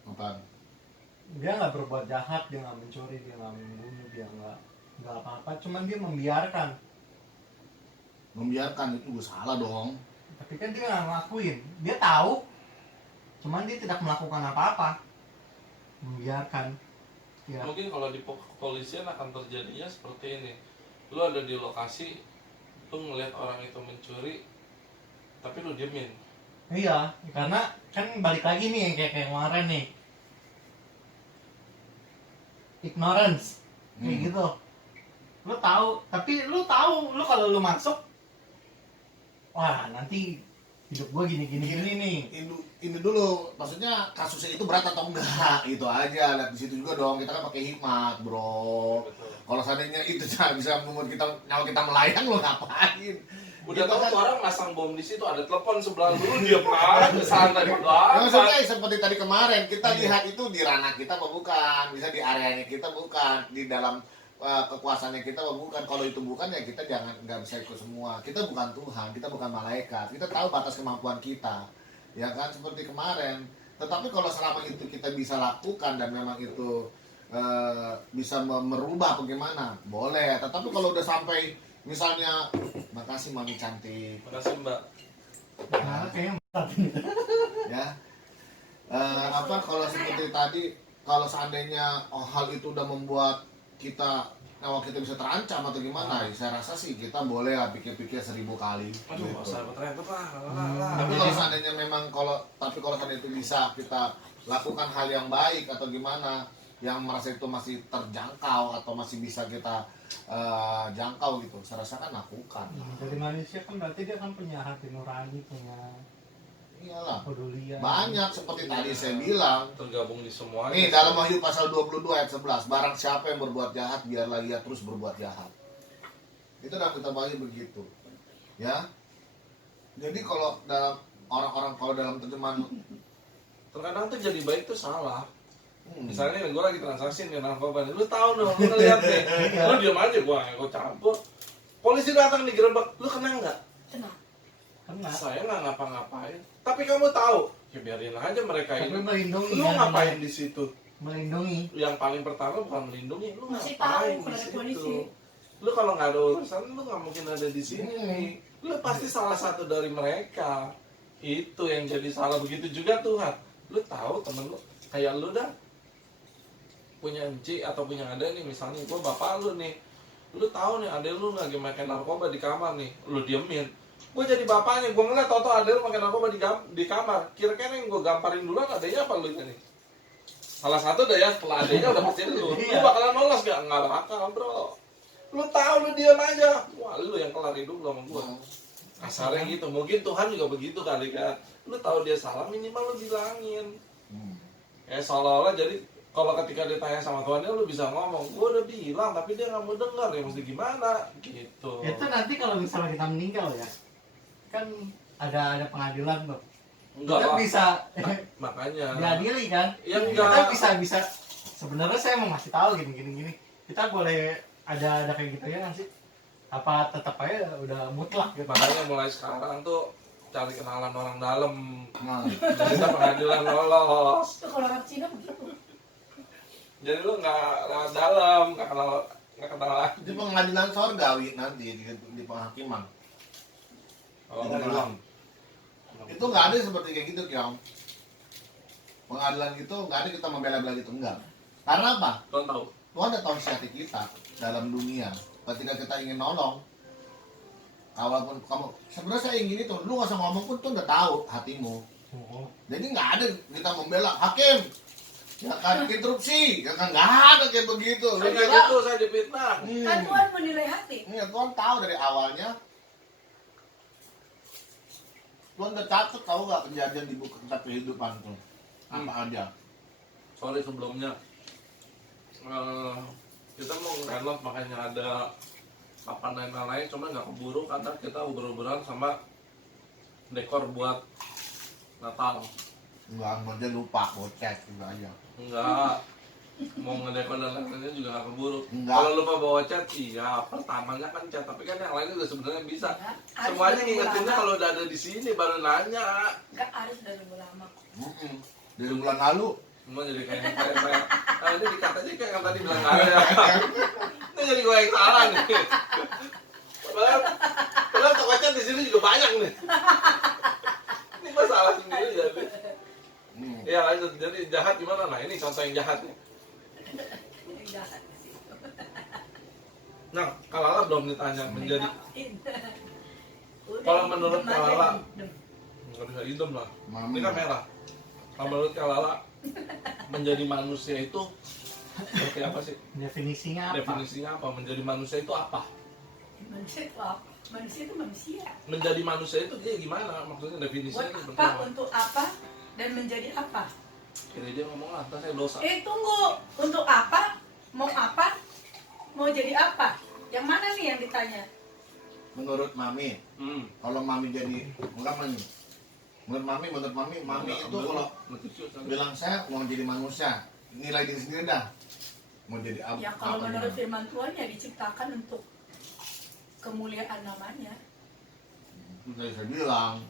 apa? Dia nggak berbuat jahat, dia nggak mencuri, dia nggak membunuh, dia nggak apa-apa, cuman dia membiarkan. Membiarkan itu gue salah dong. Tapi kan dia nggak ngelakuin, dia tahu, cuman dia tidak melakukan apa-apa, membiarkan. Ya. Mungkin kalau di kepolisian akan terjadinya seperti ini. Lu ada di lokasi, lu ngelihat orang itu mencuri, tapi lu diemin. Iya, karena kan balik lagi nih yang kayak kemarin nih, ignorance, kayak gitu. Lu tahu, tapi lu tahu, lu kalau lu masuk, wah nanti hidup gua gini nih. Ini dulu, maksudnya kasusnya itu berat atau enggak, itu aja. Lihat di situ juga dong, kita kan pakai hikmat, bro. Kalau seandainya itu bisa membuat nyawa kita melayang, lo ngapain? Udah Gitu tahu kan. tuh orang masang bom di situ, ada telepon sebelah dulu, dia aja santai Ya, banget. maksudnya seperti tadi kemarin, kita lihat itu di ranah kita apa bukan, bisa di areanya kita bukan, di dalam kekuasaannya kita apa bukan. Kalau itu bukan ya kita nggak bisa ikut semua. Kita bukan Tuhan, kita bukan malaikat, kita tahu batas kemampuan kita, ya kan, seperti kemarin. Tetapi kalau selama itu kita bisa lakukan dan memang itu bisa merubah bagaimana, boleh. Tetapi kalau udah sampai misalnya, makasih mami cantik, Makasih Mbak. Nah, kayaknya ya kalau seperti tadi, kalau seandainya hal itu udah membuat nyawa kita bisa terancam atau gimana, ya saya rasa sih kita boleh lah pikir-pikir 1000 kali Aduh, gitu. nggak usah berteriak lah. Tapi kalau seandainya memang kalau seandainya itu bisa kita lakukan hal yang baik atau gimana, yang merasa itu masih terjangkau atau masih bisa kita jangkau gitu, saya rasa kan lakukan. Jadi manusia kan berarti dia kan punya hati nurani, punya Iyalah. pedulian. Banyak seperti tadi saya bilang. tergabung di semuanya. Nih dalam Wahyu pasal 22 ayat 11, barang siapa yang berbuat jahat biarlah ia terus berbuat jahat. Itu dalam kitab Wahyu begitu. Ya. Jadi kalau dalam orang-orang kalau dalam terjemahan Terkadang tuh jadi baik tuh salah. Misalnya gue lagi transaksi nih narkoba, lu tahu dong, lu ngeliat nih, lu diam aja, gue campur. Polisi datang nih gerebek, lu kena nggak? Kena. Saya nggak ngapa-ngapain. Tapi kamu tahu, ya biarin aja mereka Tapi ini. melindungi. Lu kan, ngapain di situ? melindungi. Yang paling pertama bukan melindungi, lu Masih ngapain tahu di kalau ada situ? polisi. Lu kalau nggak ada urusan, lu nggak mungkin ada di sini. Lu pasti salah satu dari mereka. Itu yang jadi salah. Begitu juga Tuhan. Lu tahu temen lu, kayak lu dah punya enci atau punya ade nih, misalnya gua bapak lu nih, lu tahu nih ade lu lagi makan narkoba di kamar nih, lu diemin. Gue jadi bapaknya, gue ngeliat tau ade lu makan narkoba di kamar. Kira-kira yang gue gamparin duluan adenya apa lu nih? Salah satu deh ya, setelah adenya udah pasti lu. Lu bakalan lolos gak? Nggak bakal bro. Lu tahu lu diam aja. Wah lu yang kelar hidup lu sama gue. Kasarnya gitu, mungkin Tuhan juga begitu kali kan. Lu tahu dia salah, minimal lu bilangin. Ya seolah-olah jadi kalau ketika ditanya sama Tuhan, lu bisa ngomong, gue udah bilang, tapi dia nggak mau dengar, ya mesti gimana? Gitu. Itu nanti kalau misalnya kita meninggal ya, kan ada pengadilan tuh. Enggak Kita lah. bisa Makanya. diadili kan? Ya Kita enggak. bisa sebenarnya saya mau ngasih tahu gini. Kita boleh ada kayak gitu ya nggak sih? Apa tetap aja udah mutlak gitu? Makanya mulai sekarang tuh cari kenalan orang dalam. Nah, Jadi kita pengadilan lolos. Itu kalau orang Cina begitu. Jadi lu nggak dalam, nggak kenal lagi. di pengadilan sorgawi nanti di penghakiman. Oh, Tidak ulang. Itu nggak ada seperti kayak gitu, Kyong. Pengadilan gitu nggak ada kita membela-bela gitu, enggak. Karena apa? Tuhan tahu. Tuhan udah tahu siapa kita dalam dunia. Ketika kita ingin nolong, walaupun kamu sebenarnya saya ingin itu, lu nggak usah ngomong pun Tuhan udah tahu hatimu. Oh. Jadi nggak ada kita membela hakim, ya kan interupsi, ya kan nggak ada kayak begitu. Lu Saya kira? gitu, saya dipitnah. Kan Tuhan menilai hati. Iya, Tuhan tahu dari awalnya. Tuhan udah catat tahu nggak kejadian di buku kitab kehidupan tuh apa aja. Sorry sebelumnya. Kita mau nge-renovate makanya ada papan lain-lain, cuma nggak keburu karena kita uber-uberan sama dekor buat Natal. Enggak, aja lupa bocet juga aja. Enggak, mau ngedekor dan lain-lainnya juga nggak keburu. Enggak. Kalau lupa bawa cat, iya pertamanya kan cat, tapi kan yang lainnya juga sebenarnya bisa. Ya, harus Semuanya dari ngingetinnya lama. kalau udah ada di sini baru nanya. Enggak harus dari lama. Dari bulan lalu. Semua jadi kayak ini dikat aja kayak yang tadi bilang nggak ada. Ini jadi gue yang salah nih. Padahal toko cat di sini juga banyak nih. Ini gue salah sendiri jadi. Ya lanjut, jadi jahat gimana? Nah ini contoh yang jahat nih. Yang jahat di situ. Nah, Kalala belum ditanya menjadi Maafin. Udah, Kalau menurut idem aja, Kalala. idem. nggak bisa hidup lah. Mami. Ini kan merah. Kalau menurut Kalala menjadi manusia itu seperti apa sih? Definisinya apa? Definisinya apa? Menjadi manusia itu apa? Manusia itu apa? Manusia itu manusia. Menjadi manusia itu dia gimana? Maksudnya definisinya Buat itu seperti apa? apa? Untuk apa? Dan menjadi apa? Kira dia ngomong lah, ntar saya dosa. Tunggu. Untuk apa? Mau apa? Mau jadi apa? Yang mana nih yang ditanya? Menurut Mami, kalau Mami jadi enggak Mami. Menurut Mami itu kalau bilang saya mau jadi manusia, nilai diri sendiri dah. Mau jadi apa? Ya kalau menurut firman Tuhan ya diciptakan untuk kemuliaan namanya. Saya bilang,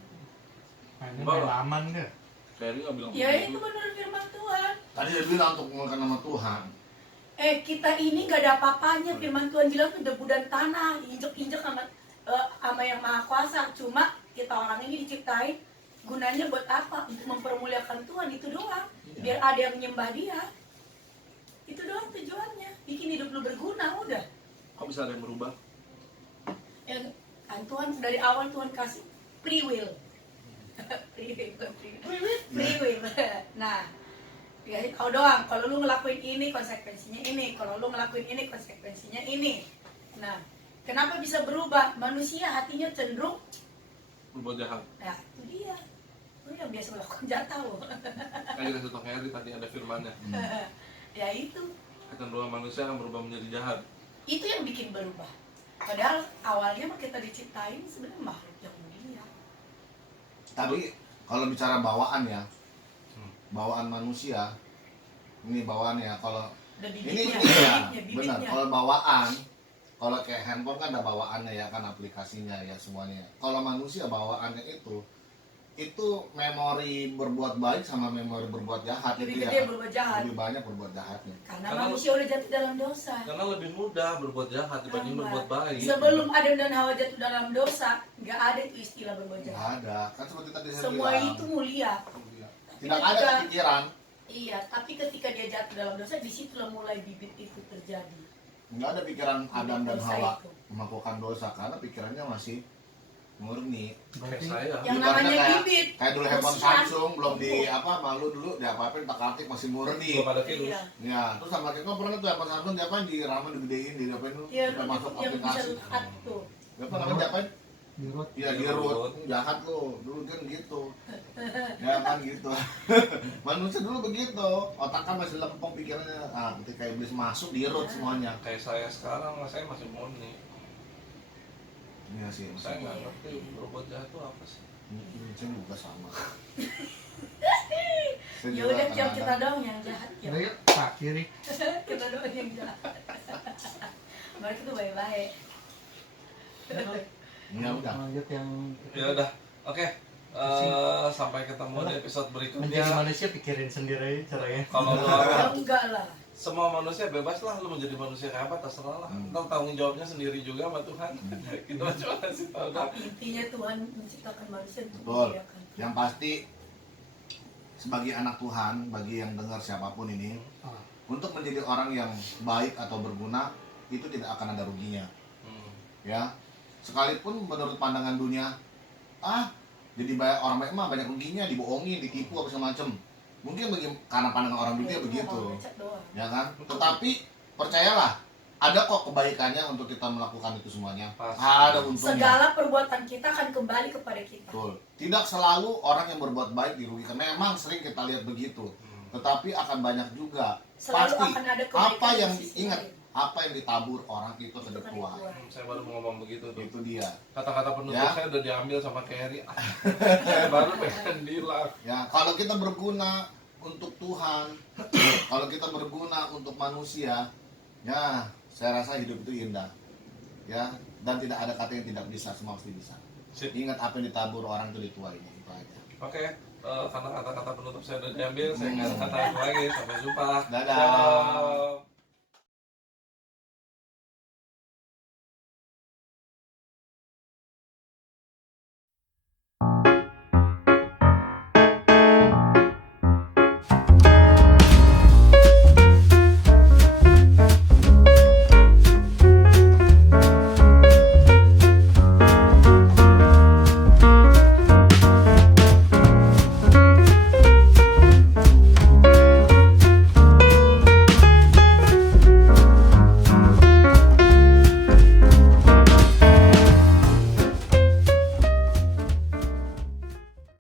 Nah, ini main aman deh. Ferry nggak bilang Ya begitu. itu menurut firman Tuhan. tadi saya bilang untuk mengenalkan nama Tuhan. Kita ini gak ada apa-apanya. Firman Tuhan bilang tuh debu dan tanah, injek-injek sama yang maha kuasa. Cuma kita orang ini diciptain gunanya buat apa? Untuk mempermuliakan Tuhan, itu doang. Biar ada yang menyembah dia. Itu doang tujuannya. Bikin hidup lu berguna, udah. Kok bisa ada yang berubah? Kan Tuhan dari awal Tuhan kasih free will. Free will. Nah, Ya tahu doang, kalau lu ngelakuin ini konsekuensinya ini, kalau lu ngelakuin ini konsekuensinya ini. Nah, kenapa bisa berubah? Manusia hatinya cenderung, Berbuat jahat. ya itu dia. Lu yang biasa melakukan jahat tahu. Kayak kita contoh Harry tadi ada firmannya. Ya itu Kecenderungan manusia akan berubah menjadi jahat. itu yang bikin berubah. Padahal awalnya mah kita diciptain sebenarnya makhluk yang mulia. Tapi kalau bicara bawaan ya, bawaan manusia, ini bawaannya kalau Ada ini bibitnya, ya bibitnya. benar. Kalau bawaan, kalau kayak handphone kan ada bawaannya ya kan, aplikasinya ya semuanya. Kalau manusia bawaannya itu memori berbuat baik sama memori berbuat jahat Lebih itu gede ya. berbuat jahat. Lebih banyak berbuat jahatnya. Karena Karena- manusia udah jatuh dalam dosa. Karena lebih mudah berbuat jahat dibanding Enggak. berbuat baik. Sebelum Adam dan Hawa jatuh dalam dosa, nggak ada itu istilah berbuat Nggak jahat. ada, kan seperti tadi saya Semua bilang. itu mulia. Tidak ada ketika- kepikiran, Iya, tapi ketika dia jatuh dalam dosa, disitulah mulai bibit itu terjadi. nggak ada pikiran Adam dan Dosa Hawa itu. melakukan dosa karena pikirannya masih murni. Kayak saya. Yang Ibaratnya namanya kayak- bibit. Kayak dulu handphone Kesian. Samsung belum di apa malu dulu di apa-apain tak kartik masih murni. Belum ada virus. Iya. Ya, terus sama kita pernah tuh handphone Samsung diapain di ramen digedein di apain tuh Iya, supaya masuk yang bisa aplikasi. lihat tuh. Apa namanya diapain? di root. Iya Di di root. root, jahat lo, dulu kan gitu. Ya kan gitu. Manusia dulu begitu, otak kan masih lempeng pikirannya. Ah, ketika iblis masuk di root semuanya. Kayak saya sekarang, saya masih murni. Iya sih, Saya maksudnya. nggak ngerti berbuat jahat itu apa sih. Saya juga sama. Ya udah, Kiam, kita dong yang jahat, Kiam. Ayo, Pak kiri. Kita dong yang jahat. Mereka tuh baik-baik. Ya udah. Lanjut yang Ya udah, oke. Sampai ketemu di episode menjadi berikutnya. manusia pikirin sendiri aja caranya. Kalau lu Ya enggak lah. semua manusia bebas lah, lu menjadi manusia kayak apa terserah lah. Ntar tanggung jawabnya sendiri juga sama Tuhan. Kita cuma kasih tahu kan. Tapi intinya Tuhan menciptakan manusia untuk Betul. memuliakan. Yang pasti sebagai anak Tuhan, bagi yang dengar siapapun ini, Ah, untuk menjadi orang yang baik atau berguna itu tidak akan ada ruginya. Ya, sekalipun menurut pandangan dunia, jadi banyak orang baik mah banyak ruginya, dibohongin, ditipu apa segala macem. Mungkin karena pandangan orang dunia Ya, begitu, mau ngecek doang. ya kan? Tetapi percayalah, ada kok kebaikannya untuk kita melakukan itu semuanya. Pasti. Ada untungnya. Segala perbuatan kita akan kembali kepada kita. Betul. Tidak selalu orang yang berbuat baik dirugikan. Memang sering kita lihat begitu. Tetapi akan banyak juga. Selalu Pasti akan ada kebaikan apa di yang sisi ingat, lain. apa yang ditabur orang itu Itu kan kedua. dituai. Saya baru mau ngomong begitu tuh. Itu dia. Kata-kata penutup Ya. saya udah diambil sama Kerry. Saya baru pengen bilang. Ya, kalau kita berguna untuk Tuhan, kalau kita berguna untuk manusia, ya saya rasa hidup itu indah. Ya, dan tidak ada kata yang tidak bisa, semua pasti bisa. Sip. Ingat apa yang ditabur orang itu dituainya, itu aja. Oke, karena kata-kata penutup saya udah diambil, saya nggak ada kata lagi. Sampai jumpa. Dadah. Dadah.